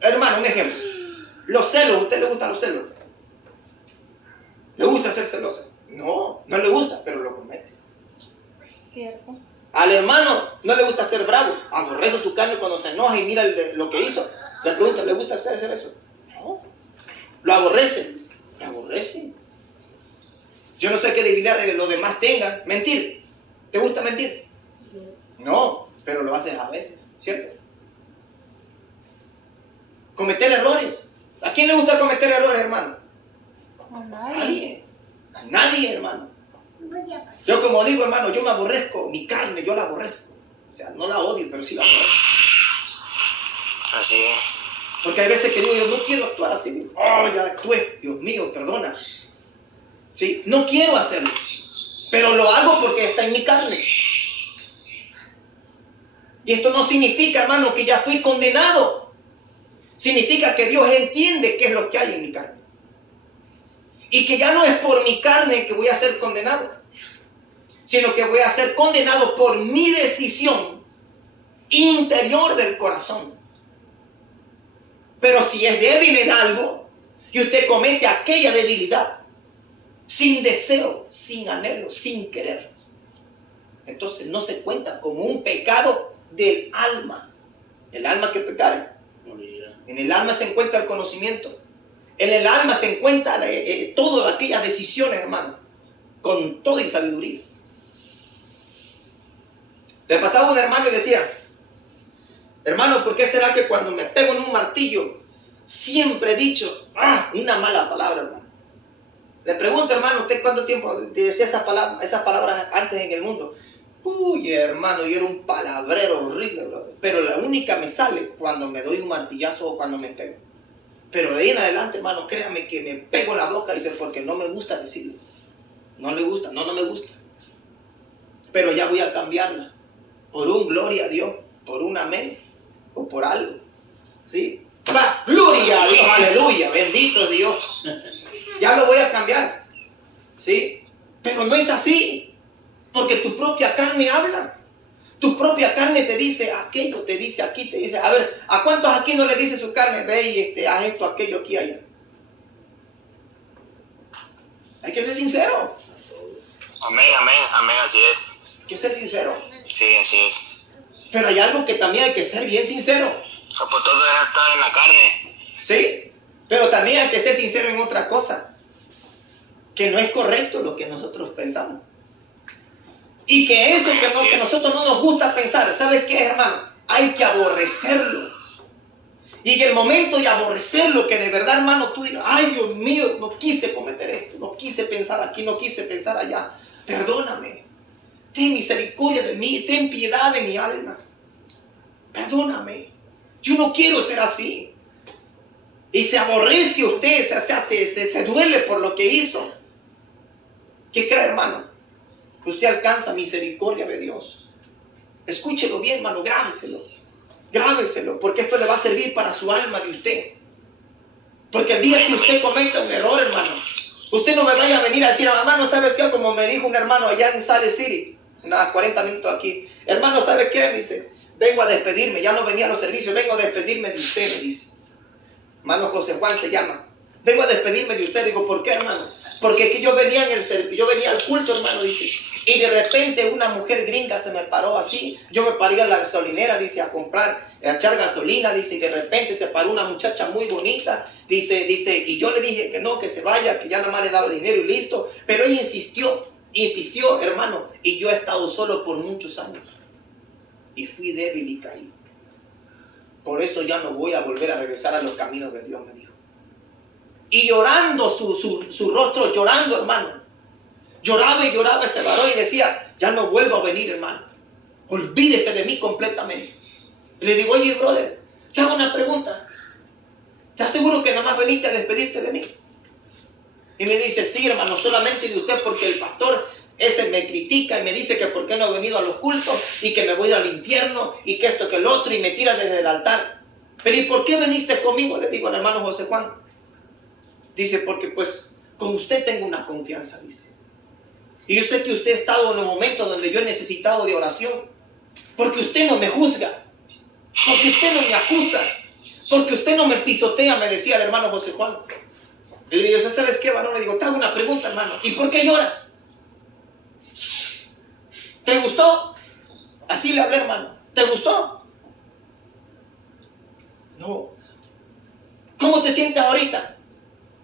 Hermano, un ejemplo. Los celos, ¿a usted le gustan los celos? ¿Le gusta ser celosa? No, no le gusta, pero lo comete. Cierto. Al hermano no le gusta ser bravo, aborrece su carne cuando se enoja y mira lo que hizo. Le pregunta, ¿le gusta a usted hacer eso? No. ¿Lo aborrece? Lo aborrece. Yo no sé qué debilidad de los demás tengan. Mentir. ¿Te gusta mentir? No, pero lo haces a veces, ¿cierto? Cometer errores. ¿A quién le gusta cometer errores, hermano? A A nadie. nadie. A nadie, hermano. Yo como digo, hermano, yo me aborrezco. Mi carne, yo la aborrezco. O sea, no la odio, pero sí la aborrezco. Así es. Porque hay veces que digo, yo no quiero actuar así. Oh, ya actué. Dios mío, perdona. ¿Sí? No quiero hacerlo. Pero lo hago porque está en mi carne. Y esto no significa, hermano, que ya fui condenado. Significa que Dios entiende qué es lo que hay en mi carne. Y que ya no es por mi carne que voy a ser condenado, sino que voy a ser condenado por mi decisión interior del corazón. Pero si es débil en algo y usted comete aquella debilidad sin deseo, sin anhelo, sin querer, entonces no se cuenta como un pecado del alma. El alma que pecare. En el alma se encuentra el conocimiento. En el alma se encuentra todas aquellas decisiones, hermano, con toda y sabiduría. Le pasaba a un hermano y decía, hermano, ¿por qué será que cuando me pego en un martillo siempre he dicho, una mala palabra, hermano? Le pregunto, hermano, ¿usted cuánto tiempo decía esas palabras antes en el mundo? Uy, hermano, yo era un palabrero horrible, brother. Pero la única me sale cuando me doy un martillazo o cuando me pego. Pero de ahí en adelante, hermano, créame que me pego en la boca, dice, porque no me gusta decirlo. No le gusta, no me gusta. Pero ya voy a cambiarla. Por un gloria a Dios, por un amén, o por algo. ¿Sí? ¡Va! ¡Gloria a Dios! ¡Aleluya! ¡Bendito Dios! Ya lo voy a cambiar. ¿Sí? Pero no es así. Porque tu propia carne habla. Tu propia carne te dice aquello, te dice aquí, te dice, a ver, ¿a cuántos aquí no le dice su carne? Ve y haz esto, aquello, aquí, allá. Hay que ser sincero. Amén, amén, amén, así es. Hay que ser sincero. Sí, así es. Pero hay algo que también hay que ser bien sincero. Pues todo está en la carne. ¿Sí? Pero también hay que ser sincero en otra cosa. Que no es correcto lo que nosotros pensamos. Y que eso que nosotros no nos gusta pensar, ¿sabes qué, hermano? Hay que aborrecerlo. Y en el momento de aborrecerlo, que de verdad, hermano, tú digas, ay, Dios mío, no quise cometer esto, no quise pensar aquí, no quise pensar allá. Perdóname. ten misericordia de mí, ten piedad de mi alma. Perdóname. Yo no quiero ser así. Y se aborrece usted, se duele por lo que hizo. ¿Qué cree, hermano? Usted alcanza misericordia de Dios. Escúchelo bien, hermano, grábeselo. Grábeselo, porque esto le va a servir para su alma de usted. Porque el día que usted cometa un error, hermano, usted no me vaya a venir a decir, hermano, ¿sabes qué? Como me dijo un hermano allá en Salt Lake City, unas 40 minutos aquí. Hermano, ¿sabe qué? Me dice, vengo a despedirme, ya no venía a los servicios, vengo a despedirme de usted, me dice. Hermano José Juan se llama. Vengo a despedirme de usted. Digo, ¿por qué, hermano? Porque que yo venía al culto, hermano, dice. Y de repente una mujer gringa se me paró así. Yo me paré a la gasolinera, dice, a echar gasolina, dice. Y de repente se paró una muchacha muy bonita, dice, y yo le dije que no, que se vaya, que ya nada más le daba dinero y listo. Pero ella insistió, hermano. Y yo he estado solo por muchos años. Y fui débil y caí. Por eso ya no voy a volver a regresar a los caminos de Dios, me dijo. Y llorando, su rostro llorando, hermano. Lloraba y lloraba ese varón y decía, ya no vuelvo a venir, hermano. Olvídese de mí completamente. Y le digo, oye, brother, te hago una pregunta. ¿Estás seguro que nada más veniste a despedirte de mí? Y me dice, sí, hermano, solamente de usted porque el pastor ese me critica y me dice que por qué no he venido a los cultos y que me voy al infierno y que esto que el otro y me tira desde el altar. Pero ¿y por qué veniste conmigo? Le digo al hermano José Juan. Dice, porque pues con usted tengo una confianza, dice. Y yo sé que usted ha estado en un momento donde yo he necesitado de oración. Porque usted no me juzga. Porque usted no me acusa. Porque usted no me pisotea, me decía el hermano José Juan. Y le digo, ¿sabes qué, varón? Le digo, te hago una pregunta, hermano. ¿Y por qué lloras? ¿Te gustó? Así le hablé, hermano. ¿Te gustó? No. ¿Cómo te sientes ahorita?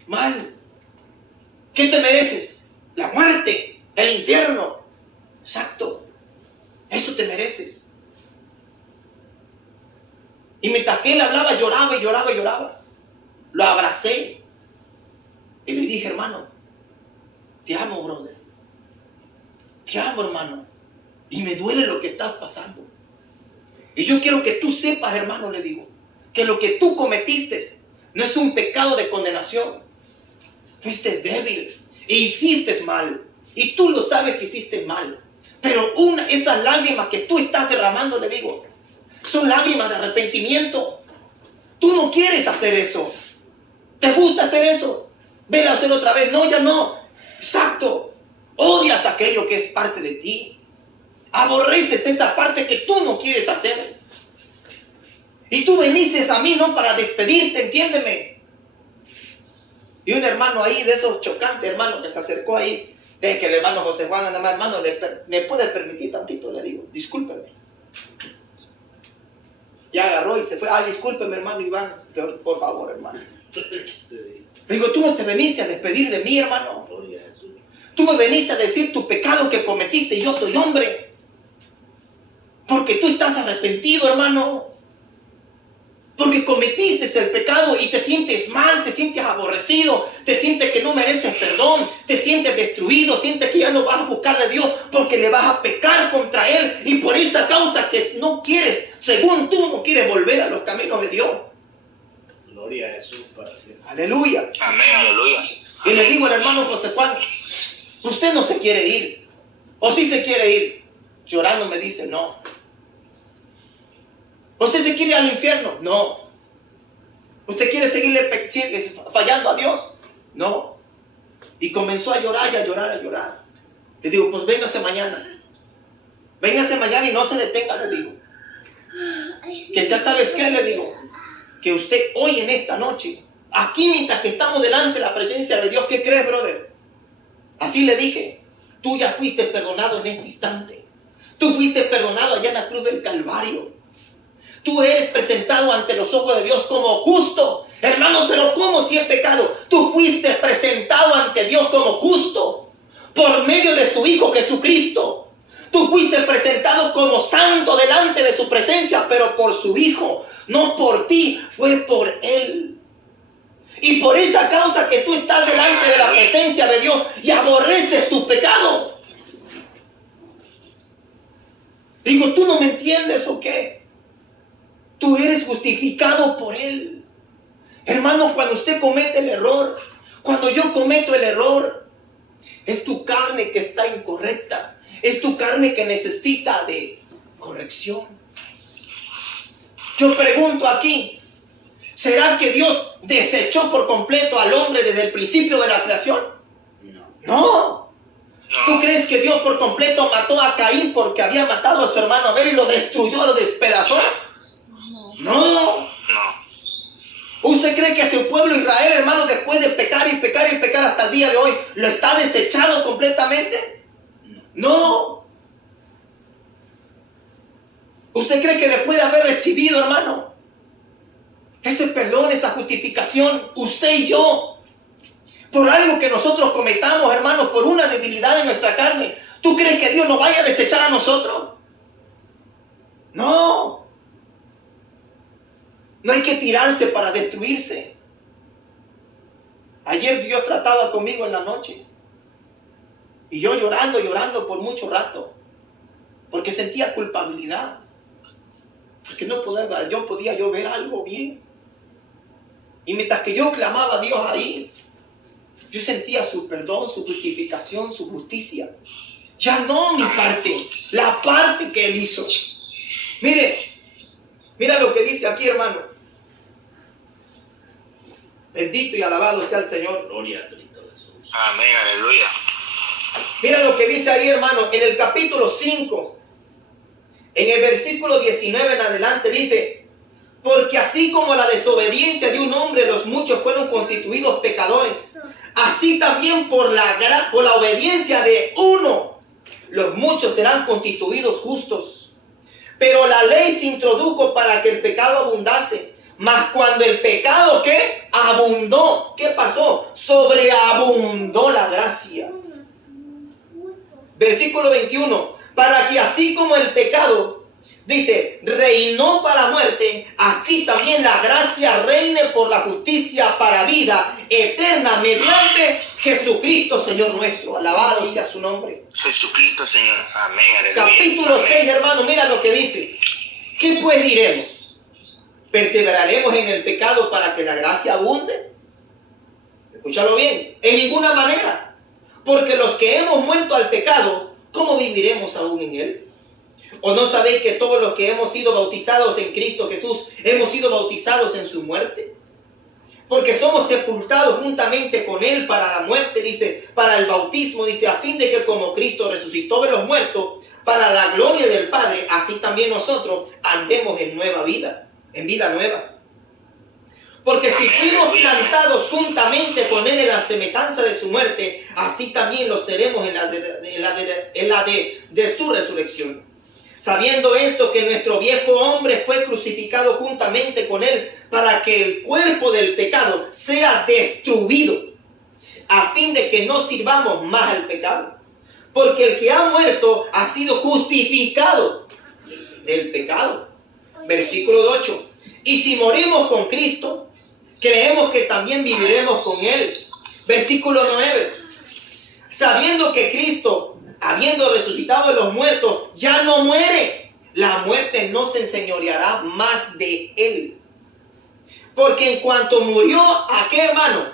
Mal. ¿Qué te mereces? La muerte, el infierno. Exacto. Eso te mereces. Y mientras que él hablaba, lloraba y lloraba y lloraba. Lo abracé. Y le dije, hermano, te amo, brother. Te amo, hermano. Y me duele lo que estás pasando. Y yo quiero que tú sepas, hermano, le digo, que lo que tú cometiste no es un pecado de condenación. Fuiste débil e hiciste mal. Y tú lo sabes que hiciste mal. Pero esas lágrimas que tú estás derramando, le digo, son lágrimas de arrepentimiento. Tú no quieres hacer eso. ¿Te gusta hacer eso? Ven a hacerlo otra vez. No, ya no. Exacto. Odias aquello que es parte de ti. Aborreces esa parte que tú no quieres hacer. Y tú viniste a mí no para despedirte, entiéndeme. Y un hermano ahí de esos chocantes, hermano, que se acercó ahí, que el hermano José Juan, nada más, hermano, ¿me puede permitir tantito? Le digo, discúlpeme. Ya agarró y se fue. Discúlpeme, hermano Iván, por favor, hermano. Le digo, tú no te veniste a despedir de mí, hermano. Tú me veniste a decir tu pecado que cometiste y yo soy hombre. Porque tú estás arrepentido, hermano. Porque cometiste el pecado y te sientes mal, te sientes aborrecido, te sientes que no mereces perdón, te sientes destruido, sientes que ya no vas a buscar de Dios porque le vas a pecar contra Él. Y por esa causa que no quieres, según tú, no quieres volver a los caminos de Dios. Gloria a Jesús para siempre. Aleluya. Amén, aleluya. Y le digo al hermano José Juan, usted no se quiere ir. ¿O sí se quiere ir? Llorando me dice, no. ¿Usted se quiere ir al infierno? No. ¿Usted quiere seguirle fallando a Dios? No. Y comenzó a llorar y a llorar, a llorar. Le digo, pues véngase mañana. Véngase mañana y no se detenga, le digo. Que ya sabes qué, le digo. Que usted hoy en esta noche, aquí mientras que estamos delante de la presencia de Dios, ¿qué crees, brother? Así le dije, tú ya fuiste perdonado en este instante. Tú fuiste perdonado allá en la cruz del Calvario. Tú eres presentado ante los ojos de Dios como justo. Hermano, pero ¿cómo si es pecado? Tú fuiste presentado ante Dios como justo por medio de su Hijo Jesucristo. Tú fuiste presentado como santo delante de su presencia, pero por su Hijo, no por ti, fue por Él. Y por esa causa que tú estás delante de la presencia de Dios y aborreces tu pecado. Digo, ¿tú no me entiendes o qué? Tú eres justificado por Él. Hermano, cuando usted comete el error, cuando yo cometo el error, es tu carne que está incorrecta. Es tu carne que necesita de corrección. Yo pregunto aquí, ¿será que Dios desechó por completo al hombre desde el principio de la creación? No. ¿Tú crees que Dios por completo mató a Caín porque había matado a su hermano Abel y lo destruyó, lo despedazó? No. No. ¿Usted cree que su pueblo Israel, hermano, después de pecar y pecar y pecar hasta el día de hoy, lo está desechado completamente? No. ¿Usted cree que después de haber recibido, hermano, ese perdón, esa justificación, usted y yo, por algo que nosotros cometamos, hermanos, por una debilidad en nuestra carne, ¿tú crees que Dios nos vaya a desechar a nosotros? No. No hay que tirarse para destruirse. Ayer Dios trataba conmigo en la noche. Y yo llorando por mucho rato. Porque sentía culpabilidad. Porque no podía, yo podía ver algo bien. Y mientras que yo clamaba a Dios ahí, yo sentía su perdón, su justificación, su justicia. Ya no mi parte, la parte que Él hizo. Mira lo que dice aquí, hermano. Bendito y alabado sea el Señor. Gloria a Cristo Jesús. Amén, aleluya. Mira lo que dice ahí, hermano, en el capítulo 5, en el versículo 19 en adelante dice: porque así como la desobediencia de un hombre los muchos fueron constituidos pecadores, así también por la obediencia de uno los muchos serán constituidos justos. Pero la ley se introdujo para que el pecado abundase. Mas cuando el pecado, ¿qué? Abundó. ¿Qué pasó? Sobreabundó la gracia. Versículo 21. Para que así como el pecado, dice, reinó para muerte, así también la gracia reine por la justicia para vida eterna mediante Jesucristo, Señor nuestro. Alabado sea su nombre. Jesucristo, Señor. Amén, aleluya. Capítulo 6, hermano, mira lo que dice. ¿Qué pues diremos? ¿Perseveraremos en el pecado para que la gracia abunde? Escúchalo bien. En ninguna manera. Porque los que hemos muerto al pecado, ¿cómo viviremos aún en él? ¿O no sabéis que todos los que hemos sido bautizados en Cristo Jesús, hemos sido bautizados en su muerte? Porque somos sepultados juntamente con Él para la muerte, dice, para el bautismo, dice, a fin de que como Cristo resucitó de los muertos, para la gloria del Padre, así también nosotros andemos en nueva vida, en vida nueva. Porque si fuimos plantados juntamente con Él en la semejanza de su muerte, así también lo seremos en la de su resurrección. Sabiendo esto, que nuestro viejo hombre fue crucificado juntamente con Él para que el cuerpo del pecado sea destruido, a fin de que no sirvamos más al pecado. Porque el que ha muerto ha sido justificado del pecado. Versículo 8. Y si morimos con Cristo, creemos que también viviremos con Él. Versículo 9. Sabiendo que Cristo, habiendo resucitado de los muertos, ya no muere, la muerte no se enseñoreará más de Él. Porque en cuanto murió, ¿a qué, hermano?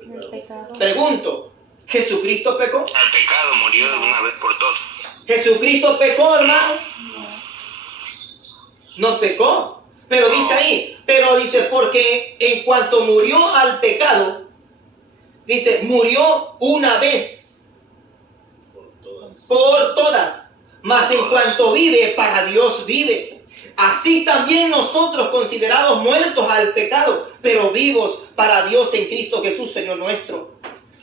El pecado. Pregunto, ¿Jesucristo pecó? Al pecado murió de una vez por todas. ¿Jesucristo pecó, hermano? No pecó. Pero dice ahí, porque en cuanto murió al pecado, dice, murió una vez por todas. Mas en cuanto vive, para Dios vive. Así también nosotros, considerados muertos al pecado, pero vivos para Dios en Cristo Jesús, Señor nuestro.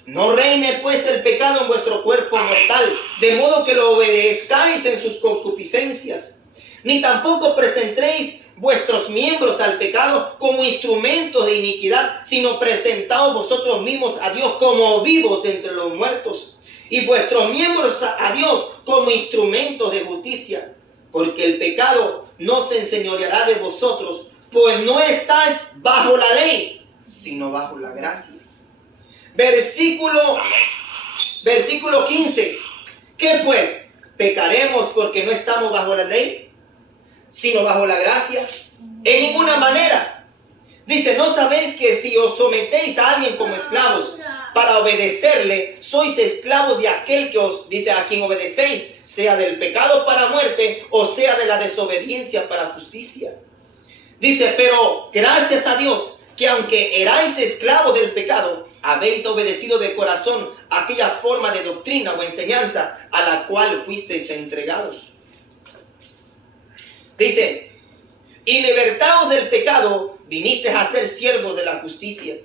No reine pues el pecado en vuestro cuerpo mortal, de modo que lo obedezcáis en sus concupiscencias. Ni tampoco presentéis vuestros miembros al pecado como instrumentos de iniquidad, sino presentaos vosotros mismos a Dios como vivos entre los muertos, y vuestros miembros a Dios como instrumentos de justicia. Porque el pecado no se enseñoreará de vosotros, pues no estáis bajo la ley, sino bajo la gracia. Versículo 15. ¿Qué pues? ¿pecaremos porque no estamos bajo la ley, sino bajo la gracia? En ninguna manera. Dice, ¿no sabéis que si os sometéis a alguien como esclavos para obedecerle, sois esclavos de aquel que os, dice, a quien obedecéis, sea del pecado para muerte o sea de la desobediencia para justicia? Dice, pero gracias a Dios que aunque erais esclavos del pecado, habéis obedecido de corazón aquella forma de doctrina o enseñanza a la cual fuisteis entregados. Dice, y libertados del pecado, vinisteis a ser siervos de la justicia.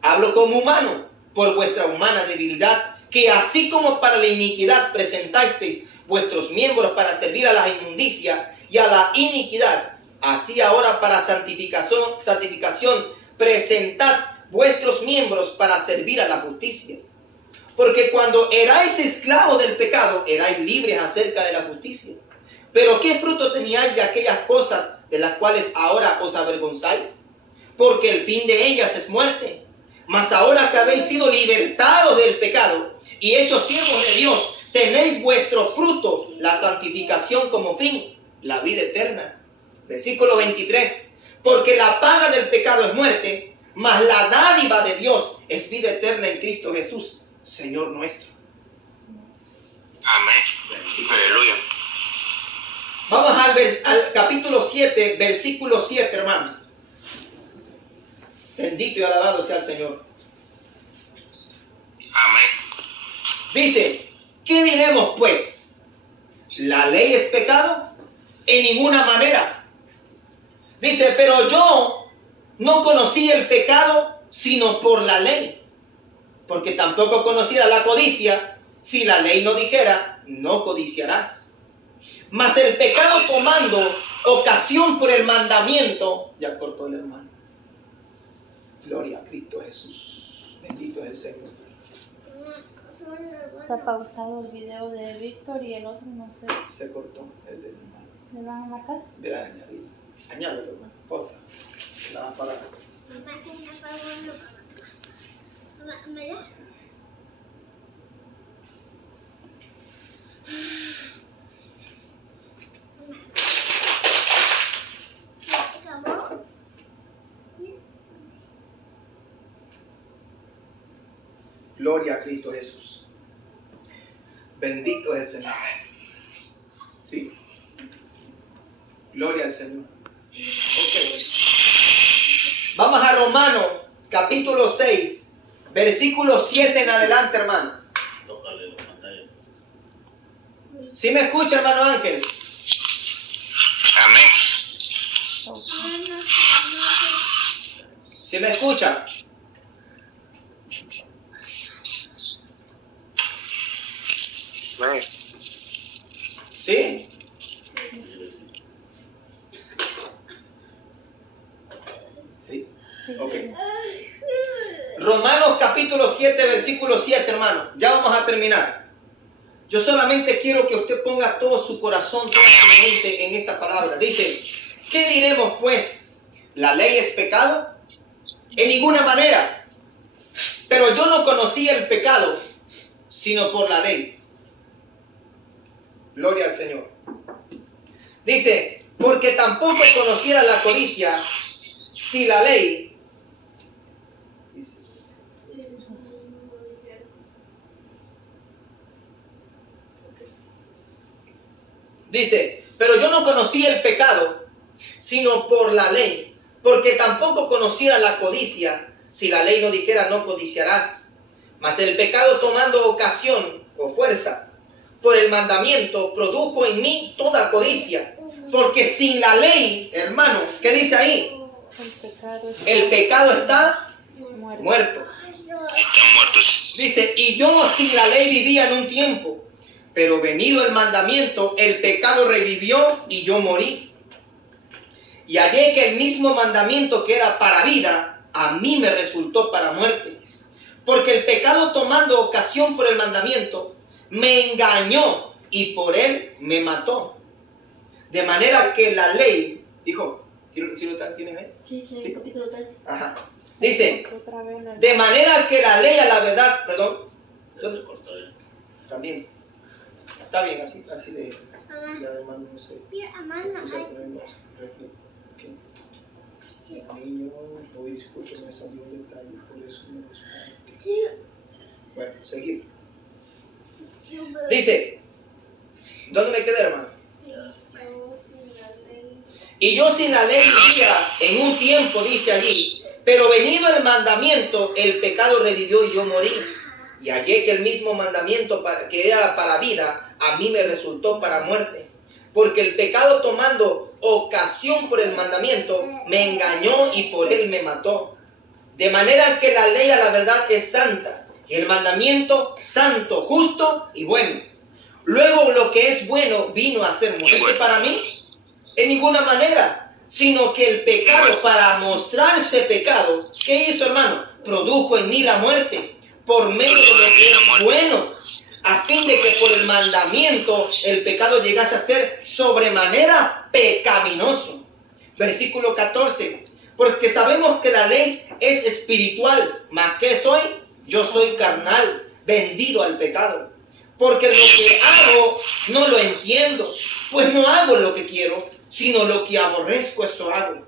Hablo como humano, por vuestra humana debilidad, que así como para la iniquidad presentasteis vuestros miembros para servir a la inmundicia y a la iniquidad, así ahora para santificación presentad vuestros miembros para servir a la justicia. Porque cuando erais esclavos del pecado, erais libres acerca de la justicia. Pero ¿qué fruto teníais de aquellas cosas de las cuales ahora os avergonzáis? Porque el fin de ellas es muerte. Mas ahora que habéis sido libertados del pecado y hechos siervos de Dios, tenéis vuestro fruto, la santificación como fin, la vida eterna. Versículo 23. Porque la paga del pecado es muerte, mas la dádiva de Dios es vida eterna en Cristo Jesús, Señor nuestro. Amén. Aleluya. Vamos al capítulo 7, versículo 7, hermano. Bendito y alabado sea el Señor. Amén. Dice, ¿qué diremos pues? ¿La ley es pecado? En ninguna manera. Dice, pero yo no conocí el pecado sino por la ley, porque tampoco conociera la codicia si la ley no dijera, no codiciarás. Mas el pecado tomando ocasión por el mandamiento, ya cortó el hermano. Gloria a Cristo Jesús. Bendito es el Señor. Está pausado el video de Víctor y el otro no sé. Se cortó el del hermano. ¿Le van a marcar? Verá, añadir. Añádelo, hermano. Por favor. La vas a pagar. Mamá, se me apagó uno. Mamá, ¿me da? ¿Acabó? Gloria a Cristo Jesús. Bendito es el Señor. ¿Sí? Gloria al Señor. Okay. Vamos a Romanos, capítulo 6, versículo 7 en adelante, hermano. Tócale la pantalla. ¿Sí me escucha, hermano Ángel? Amén. ¿Sí me escucha? Amén. ¿Sí? ¿Sí? Ok. Romanos capítulo 7, versículo 7, hermano. Ya vamos a terminar. Yo solamente quiero que usted ponga todo su corazón, toda su mente en esta palabra. Dice, ¿qué diremos pues? ¿La ley es pecado? En ninguna manera. Pero yo no conocí el pecado, sino por la ley. Gloria al Señor. Dice, porque tampoco conociera la codicia si la ley. Dice, pero yo no conocí el pecado, sino por la ley, porque tampoco conociera la codicia si la ley no dijera no codiciarás. Mas el pecado tomando ocasión o fuerza por el mandamiento produjo en mí toda codicia, porque sin la ley, hermano, ¿qué dice ahí? El pecado está muerto. Están muertos. Dice, y yo sin la ley vivía en un tiempo, pero venido el mandamiento, el pecado revivió y yo morí. Y hallé que el mismo mandamiento que era para vida, a mí me resultó para muerte. Porque el pecado tomando ocasión por el mandamiento, me engañó y por él me mató. De manera que la ley, dijo, ¿sí lo tienes ahí? Sí, sí, el capítulo 13. Ajá. Dice, de manera que la ley a la verdad, perdón, Ya se cortó ya. también. Está bien, así le ya, hermano, no sé. Niño, hoy disculpe, me salió un detalle, por eso no lo expliqué. Bueno, seguimos. Dice, ¿dónde me quedé, hermano? Y yo sin la ley vivía en un tiempo, dice allí, pero venido el mandamiento, el pecado revivió y yo morí. Y hallé que el mismo mandamiento que era para vida, a mí me resultó para muerte. Porque el pecado tomando ocasión por el mandamiento, me engañó y por él me mató. De manera que la ley a la verdad es santa, y el mandamiento santo, justo y bueno. Luego lo que es bueno vino a ser muerte para mí. En ninguna manera, sino que el pecado, para mostrarse pecado, ¿qué hizo, hermano? Produjo en mí la muerte, por medio de lo que es bueno, a fin de que por el mandamiento el pecado llegase a ser sobremanera pecaminoso. Versículo 14, porque sabemos que la ley es espiritual, mas ¿qué soy? Yo soy carnal, vendido al pecado. Porque lo que hago no lo entiendo, pues no hago lo que quiero, sino lo que aborrezco, eso hago.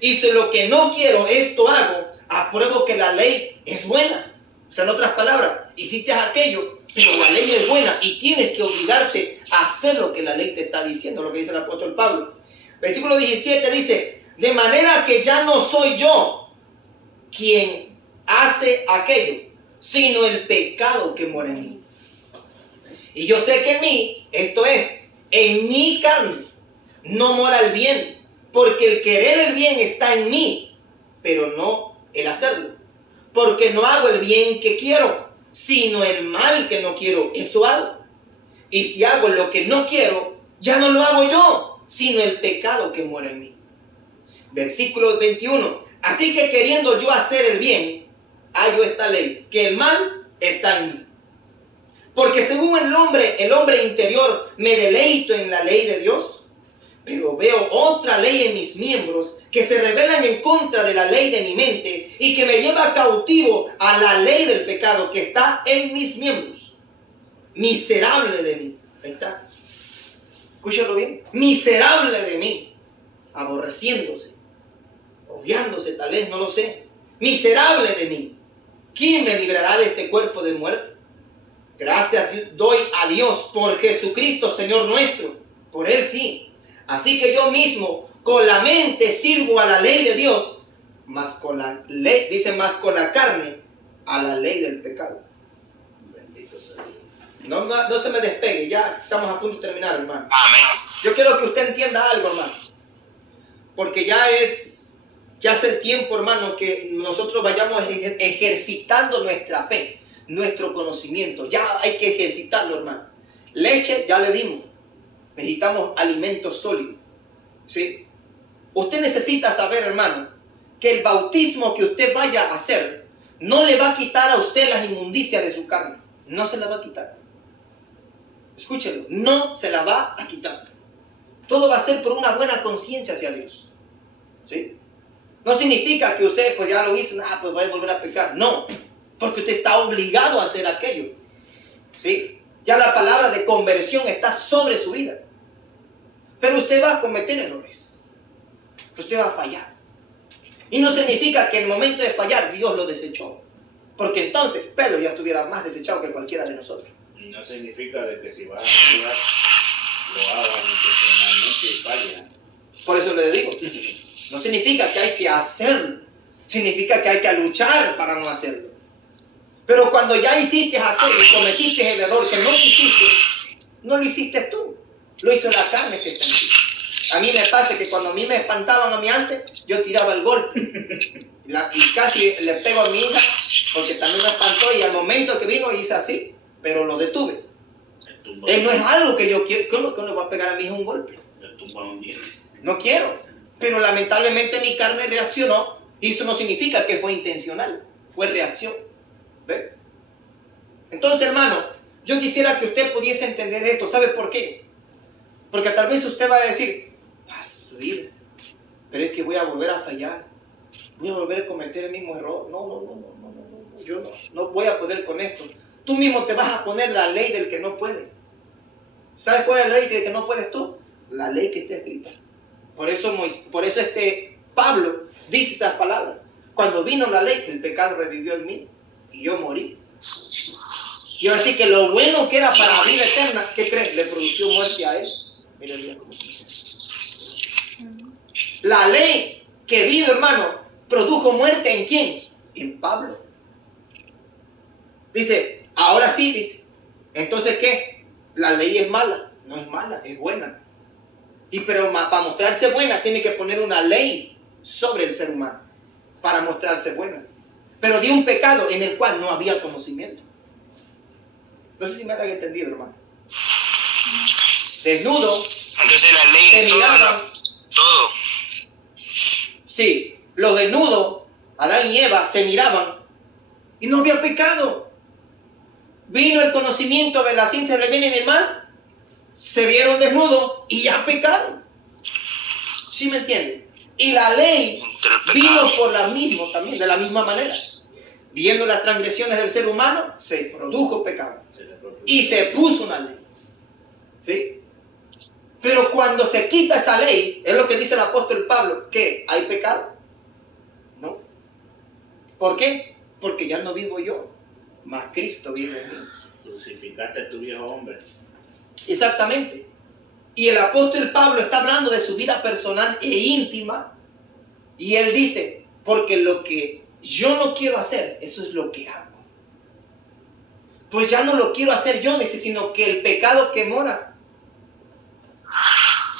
Y si lo que no quiero, esto hago, apruebo que la ley es buena. O sea, en otras palabras, hiciste aquello, pero la ley es buena y tienes que obligarte a hacer lo que la ley te está diciendo, lo que dice el apóstol Pablo. Versículo 17 dice, de manera que ya no soy yo quien hace aquello, sino el pecado que mora en mí. Y yo sé que en mí, esto es, en mi carne, no mora el bien, porque el querer el bien está en mí, pero no el hacerlo. Porque no hago el bien que quiero, sino el mal que no quiero, eso hago. Y si hago lo que no quiero, ya no lo hago yo, sino el pecado que mora en mí. Versículo 21. Así que queriendo yo hacer el bien, hallo esta ley, que el mal está en mí. Porque según el hombre interior, me deleito en la ley de Dios, pero veo otra ley en mis miembros que se rebelan en contra de la ley de mi mente y que me lleva cautivo a la ley del pecado que está en mis miembros. Miserable de mí. Ahí está. Escúchalo bien. Miserable de mí. Aborreciéndose. Odiándose, tal vez, no lo sé. Miserable de mí. ¿Quién me librará de este cuerpo de muerte? Gracias doy a Dios por Jesucristo, Señor nuestro. Por Él sí. Así que yo mismo con la mente sirvo a la ley de Dios, más con la ley, dice, más con la carne a la ley del pecado. Bendito sea Dios. No se me despegue, ya estamos a punto de terminar, hermano. Amén. Yo quiero que usted entienda algo, hermano. Porque ya es el tiempo, hermano, que nosotros vayamos ejercitando nuestra fe, nuestro conocimiento. Ya hay que ejercitarlo, hermano. Leche ya le dimos. Necesitamos alimentos sólidos. ¿Sí? Usted necesita saber, hermano, que el bautismo que usted vaya a hacer no le va a quitar a usted las inmundicias de su carne. No se la va a quitar. Escúchelo, no se la va a quitar. Todo va a ser por una buena conciencia hacia Dios. ¿Sí? No significa que usted pues ya lo hizo, pues voy a volver a pecar. No, porque usted está obligado a hacer aquello. ¿Sí? Ya la palabra de conversión está sobre su vida. Pero usted va a cometer errores. Usted va a fallar. Y no significa que en el momento de fallar Dios lo desechó. Porque entonces Pedro ya estuviera más desechado que cualquiera de nosotros. Y no significa de que si va a fallar, lo hagan intencionalmente y fallen. Por eso le digo. No significa que hay que hacerlo. Significa que hay que luchar para no hacerlo. Pero cuando ya hiciste aquello y cometiste el error que no quisiste, no lo hiciste tú. Lo hizo la carne que está en ti. A mí me pasa que cuando a mí me espantaban a mí antes, yo tiraba el golpe. Y casi le pego a mi hija, porque también me espantó y al momento que vino hice así, pero lo detuve. No es algo que yo quiero. ¿Cómo que le voy a pegar a mi hija un golpe? No quiero. Pero lamentablemente mi carne reaccionó y eso no significa que fue intencional, fue reacción. ¿Ve? Entonces, hermano, yo quisiera que usted pudiese entender esto. ¿Sabe por qué? Porque tal vez usted va a decir, vas a subir, pero es que voy a volver a fallar, voy a volver a cometer el mismo error. No, yo no voy a poder con esto. Tú mismo te vas a poner la ley del que no puede. ¿Sabes cuál es la ley que no puedes tú? La ley que está escrita. Por eso Pablo dice esas palabras. Cuando vino la ley, el pecado revivió en mí y yo morí. Y ahora sí que lo bueno que era para vida eterna, ¿qué crees? Le produjo muerte a él. Mira el día cómo se dice. La ley que vino, hermano, produjo muerte ¿en quién? En Pablo. Dice, ahora sí, dice. Entonces, ¿qué? La ley es mala. No es mala, es buena. Pero para mostrarse buena, tiene que poner una ley sobre el ser humano. Para mostrarse buena. Pero de un pecado en el cual no había conocimiento. No sé si me habrán entendido, hermano. Desnudo. Entonces la ley te miraban. todo. Sí, los desnudos, Adán y Eva, se miraban y no había pecado. Vino el conocimiento de la ciencia del bien y del mal, se vieron desnudos y ya pecaron. ¿Sí me entienden? Y la ley vino por la misma, también de la misma manera. Viendo las transgresiones del ser humano, se produjo pecado. Y se puso una ley. ¿Sí? Pero cuando se quita esa ley, es lo que dice el apóstol Pablo, que hay pecado. ¿No? ¿Por qué? Porque ya no vivo yo, mas Cristo vive en mí. Crucificaste a tu viejo hombre. Exactamente. Y el apóstol Pablo está hablando de su vida personal e íntima. Y él dice, porque lo que yo no quiero hacer, eso es lo que hago. Pues ya no lo quiero hacer yo, dice, sino que el pecado que mora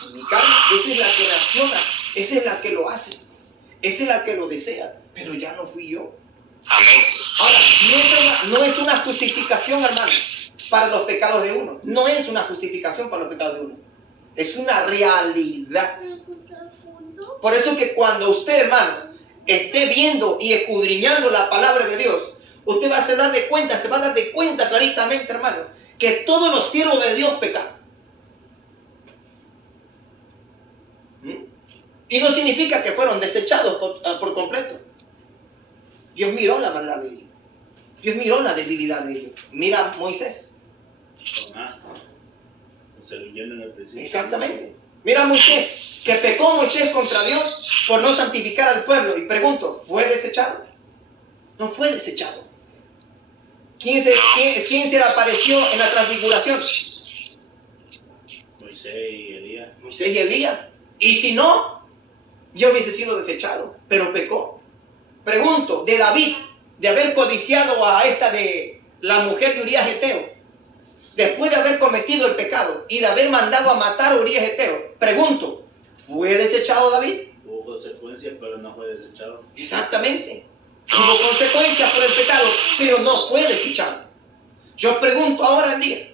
en mi carne, esa es la que reacciona, esa es la que lo hace, esa es la que lo desea, pero ya no fui yo. Amén. Ahora, no es una justificación, hermano, para los pecados de uno. No es una justificación para los pecados de uno. Es una realidad. Por eso que cuando usted, hermano, esté viendo y escudriñando la palabra de Dios, usted va a se va a dar de cuenta claritamente, hermano, que todos los siervos de Dios pecaron. Y no significa que fueron desechados por completo. Dios miró la maldad de ellos. Dios miró la debilidad de ellos. Mira a Moisés. Jonás, leyendo en el principio. Exactamente. Mira a Moisés, que pecó Moisés contra Dios por no santificar al pueblo. Y pregunto, ¿fue desechado? No fue desechado. ¿Quién se le apareció en la transfiguración? Moisés y Elías. Moisés y Elías. Y si no, yo hubiese sido desechado, pero pecó. Pregunto, de David, de haber codiciado a esta de la mujer de Urías Eteo, después de haber cometido el pecado y de haber mandado a matar a Urías Eteo, pregunto, ¿fue desechado David? Hubo consecuencias, pero no fue desechado. Exactamente. Hubo consecuencias por el pecado, pero no fue desechado. Yo pregunto ahora en día,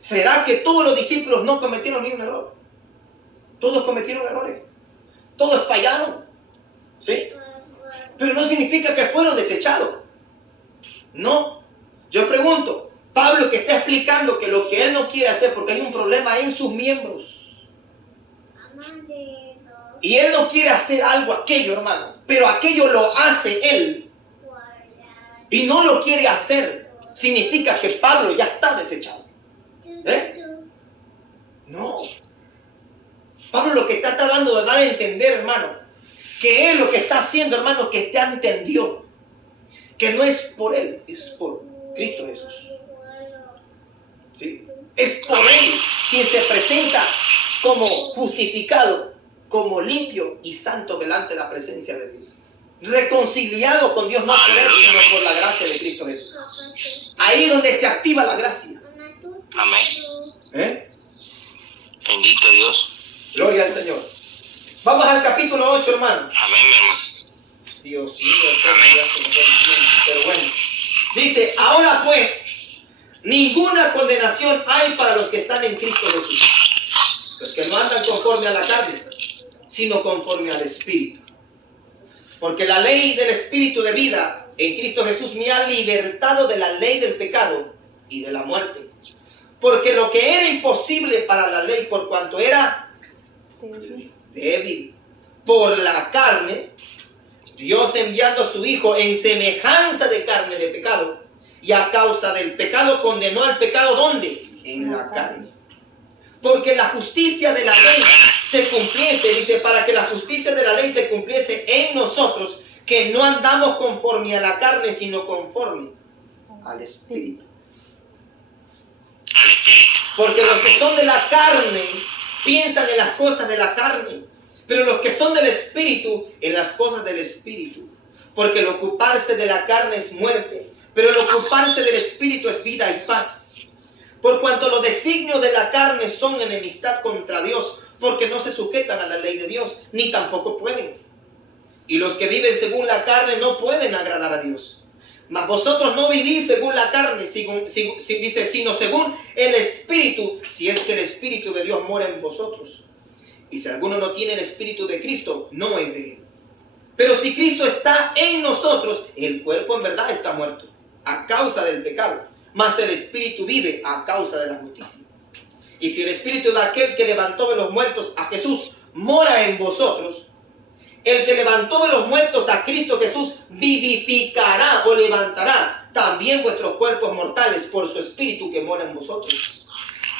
¿será que todos los discípulos no cometieron ni un error? Todos cometieron errores. Todos fallaron. ¿Sí? Pero no significa que fueron desechados. No. Yo pregunto, Pablo que está explicando que lo que él no quiere hacer porque hay un problema en sus miembros. Y él no quiere hacer algo, aquello, hermano. Pero aquello lo hace él. Y no lo quiere hacer. Significa que Pablo ya está desechado. No. Pablo lo que está dando de dar a entender, hermano, que él lo que está haciendo, hermano, que te entendió. Que no es por él, es por Cristo Jesús. ¿Sí? Es por él quien se presenta como justificado, como limpio y santo delante de la presencia de Dios. Reconciliado con Dios, no por él, sino por la gracia de Cristo Jesús. Ahí es donde se activa la gracia. Amén. Bendito Dios. Gloria al Señor. Vamos al capítulo 8, hermano. Amén, mi hermano. Dios mío, pero bueno. Dice, ahora pues, ninguna condenación hay para los que están en Cristo Jesús. Los que no andan conforme a la carne, sino conforme al Espíritu. Porque la ley del Espíritu de vida en Cristo Jesús me ha libertado de la ley del pecado y de la muerte. Porque lo que era imposible para la ley, por cuanto era débil por la carne, Dios enviando a su Hijo en semejanza de carne de pecado, y a causa del pecado condenó al pecado, ¿dónde? En la carne, Porque la justicia de la ley se cumpliese, dice, para que la justicia de la ley se cumpliese en nosotros, que no andamos conforme a la carne, sino conforme al Espíritu. Porque los que son de la carne piensan en las cosas de la carne, pero los que son del Espíritu, en las cosas del Espíritu. Porque el ocuparse de la carne es muerte, pero el ocuparse del Espíritu es vida y paz. Por cuanto los designios de la carne son enemistad contra Dios, porque no se sujetan a la ley de Dios, ni tampoco pueden. Y los que viven según la carne no pueden agradar a Dios. Mas vosotros no vivís según la carne, sino según el Espíritu, si es que el Espíritu de Dios mora en vosotros. Y si alguno no tiene el Espíritu de Cristo, no es de él. Pero si Cristo está en nosotros, el cuerpo en verdad está muerto, a causa del pecado, mas el Espíritu vive a causa de la justicia. Y si el Espíritu de aquel que levantó de los muertos a Jesús mora en vosotros, el que levantó de los muertos a Cristo Jesús vivificará o levantará también vuestros cuerpos mortales por su Espíritu que mora en vosotros.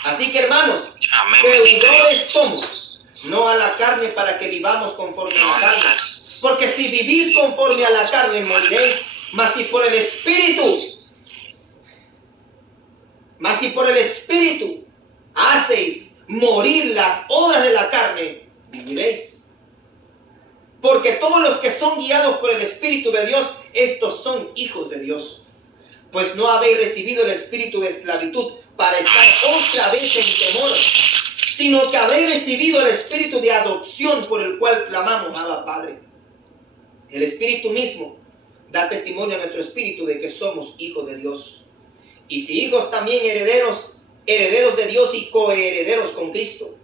Así que, hermanos, deudores somos, no a la carne, para que vivamos conforme a la carne. Porque si vivís conforme a la carne, moriréis. Mas si por el Espíritu hacéis morir las obras de la carne, viviréis. Porque todos los que son guiados por el Espíritu de Dios, estos son hijos de Dios. Pues no habéis recibido el espíritu de esclavitud para estar otra vez en temor, sino que habéis recibido el espíritu de adopción, por el cual clamamos: Abba, Padre. El Espíritu mismo da testimonio a nuestro espíritu de que somos hijos de Dios. Y si hijos, también herederos, herederos de Dios y coherederos con Cristo,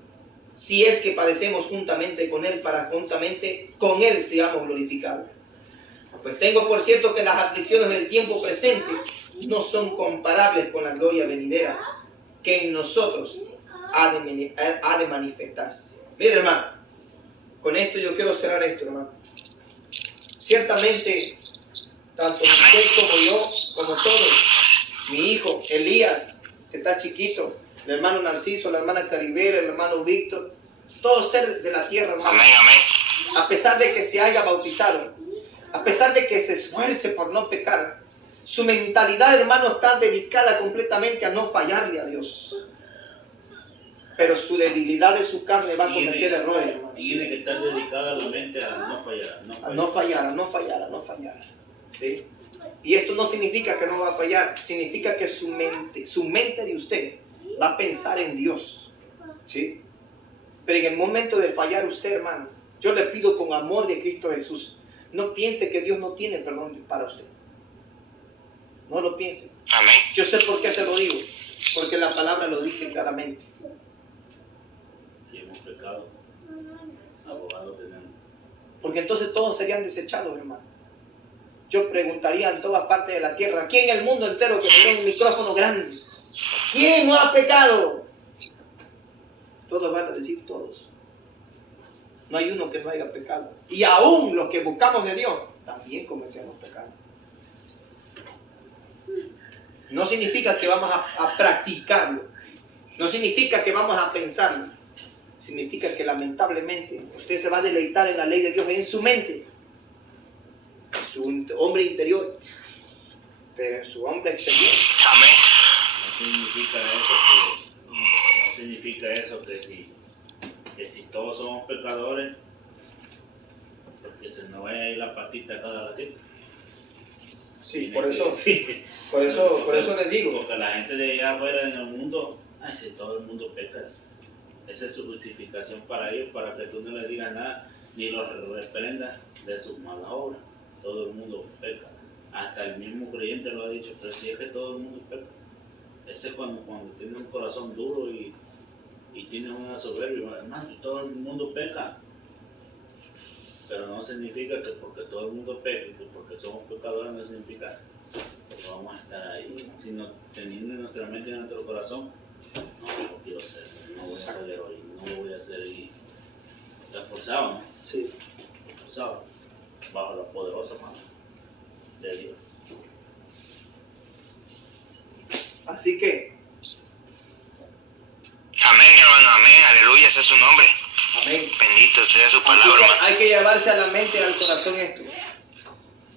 si es que padecemos juntamente con Él, para juntamente con Él seamos glorificados. Pues tengo por cierto que las aflicciones del tiempo presente no son comparables con la gloria venidera, que en nosotros ha de manifestarse. Mira, hermano, con esto yo quiero cerrar esto, hermano. Ciertamente, tanto usted como yo, como todos, mi hijo Elías, que está chiquito, el hermano Narciso, la hermana Caribera, el hermano Víctor, todo ser de la tierra, hermano. Amén, amén. A pesar de que se haya bautizado, a pesar de que se esfuerce por no pecar, su mentalidad, hermano, está dedicada completamente a no fallarle a Dios. Pero su debilidad de su carne va a cometer errores, hermano. Tiene que estar dedicada la mente a no fallar. A no fallar. ¿Sí? Y esto no significa que no va a fallar, significa que su mente de usted va a pensar en Dios. ¿Sí? Pero en el momento de fallar usted, hermano, yo le pido con amor de Cristo Jesús, no piense que Dios no tiene perdón para usted. No lo piense. Amén. Yo sé por qué se lo digo, porque la palabra lo dice claramente. Si hemos pecado, abogado tenemos. Porque entonces todos serían desechados, hermano. Yo preguntaría en todas partes de la tierra, ¿quién en el mundo entero que tiene un micrófono grande? ¿Quién no ha pecado? Todos van a decir todos. No hay uno que no haya pecado. Y aún los que buscamos de Dios, también cometemos pecado. No significa que vamos a practicarlo. No significa que vamos a pensarlo. Significa que lamentablemente usted se va a deleitar en la ley de Dios en su mente, en su hombre interior, pero en su hombre exterior. Amén. No significa eso que si todos somos pecadores, porque se nos vaya a ir la patita a cada ratito. Sí, por eso les digo. Porque la gente de allá afuera en el mundo, si todo el mundo peca, esa es su justificación para ellos, para que tú no les digas nada, ni los reprendas de sus malas obras. Todo el mundo peca. Hasta el mismo creyente lo ha dicho, pero si es que todo el mundo peca. Ese es cuando tienes un corazón duro y tienes una soberbia, hermano, todo el mundo peca. Pero no significa que porque todo el mundo peca, que porque somos pecadores, no significa que vamos a estar ahí, sino teniendo en nuestra mente y en nuestro corazón, no quiero ser, no voy a hacer hoy, no lo voy a hacer, y está forzado, ¿no? Sí. Forzado, bajo la poderosa mano de Dios. Así que, Amén, hermano. bendito sea su Así palabra, que hermano. hay que llevarse a la mente y al corazón esto.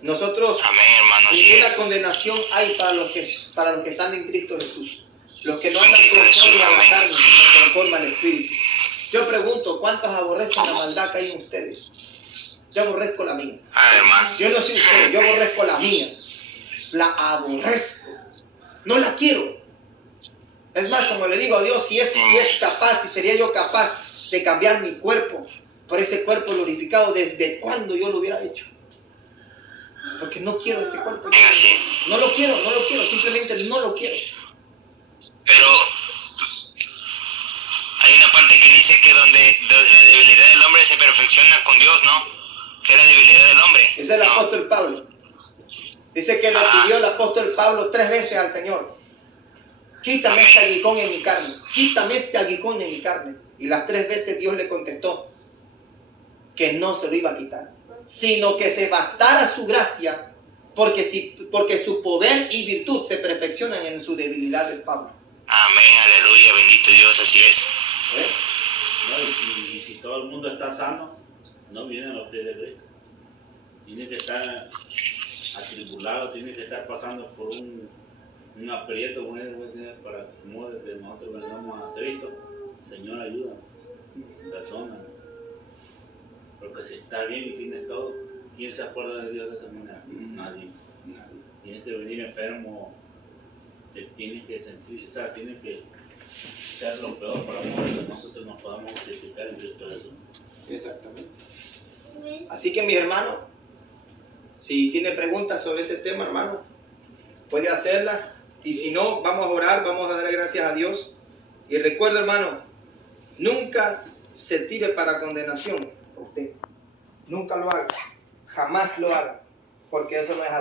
Nosotros, Amén, hermano, así ninguna es. condenación hay para los que están en Cristo Jesús. Los que no andan Bendito conforme a la Jesús, carne, sino conforme al Espíritu. Yo pregunto, ¿cuántos aborrecen la maldad que hay en ustedes? Yo aborrezco la mía. Hermano. Yo no sé usted, yo aborrezco la mía. La aborrezco. No la quiero. Es más, como le digo a Dios, si es capaz, si sería yo capaz de cambiar mi cuerpo por ese cuerpo glorificado, ¿desde cuándo yo lo hubiera hecho? Porque no quiero este cuerpo. No lo quiero, simplemente no lo quiero. Pero hay una parte que dice que donde la debilidad del hombre se perfecciona con Dios, ¿no? Que es la debilidad del hombre. Ese es el apóstol Pablo. Dice que le pidió el apóstol Pablo 3 veces al Señor: quítame este aguijón en mi carne, quítame este aguijón en mi carne. Y las 3 veces Dios le contestó que no se lo iba a quitar, sino que se bastara su gracia, porque su poder y virtud se perfeccionan en su debilidad del Pablo. Amén, aleluya, bendito Dios, así es. ¿Eh? No, y si todo el mundo está sano, no vienen a los pies de Cristo. Tiene que estar atribulado, tiene que estar pasando por un aprieto para que nosotros vengamos a Cristo. Señor, ayuda, perdona. Porque si está bien y tienes todo, ¿quién se acuerda de Dios de esa manera? Nadie. Tienes que venir enfermo, te tienes que sentir, o sea, tienes que ser lo peor para que nosotros nos podamos justificar en Cristo Jesús. Exactamente. Así que, mis hermanos, si tiene preguntas sobre este tema, hermano, puede hacerlas. Y si no, vamos a orar, vamos a dar gracias a Dios. Y recuerda, hermano, nunca se tire para condenación. Usted nunca lo haga, jamás lo haga, porque eso no es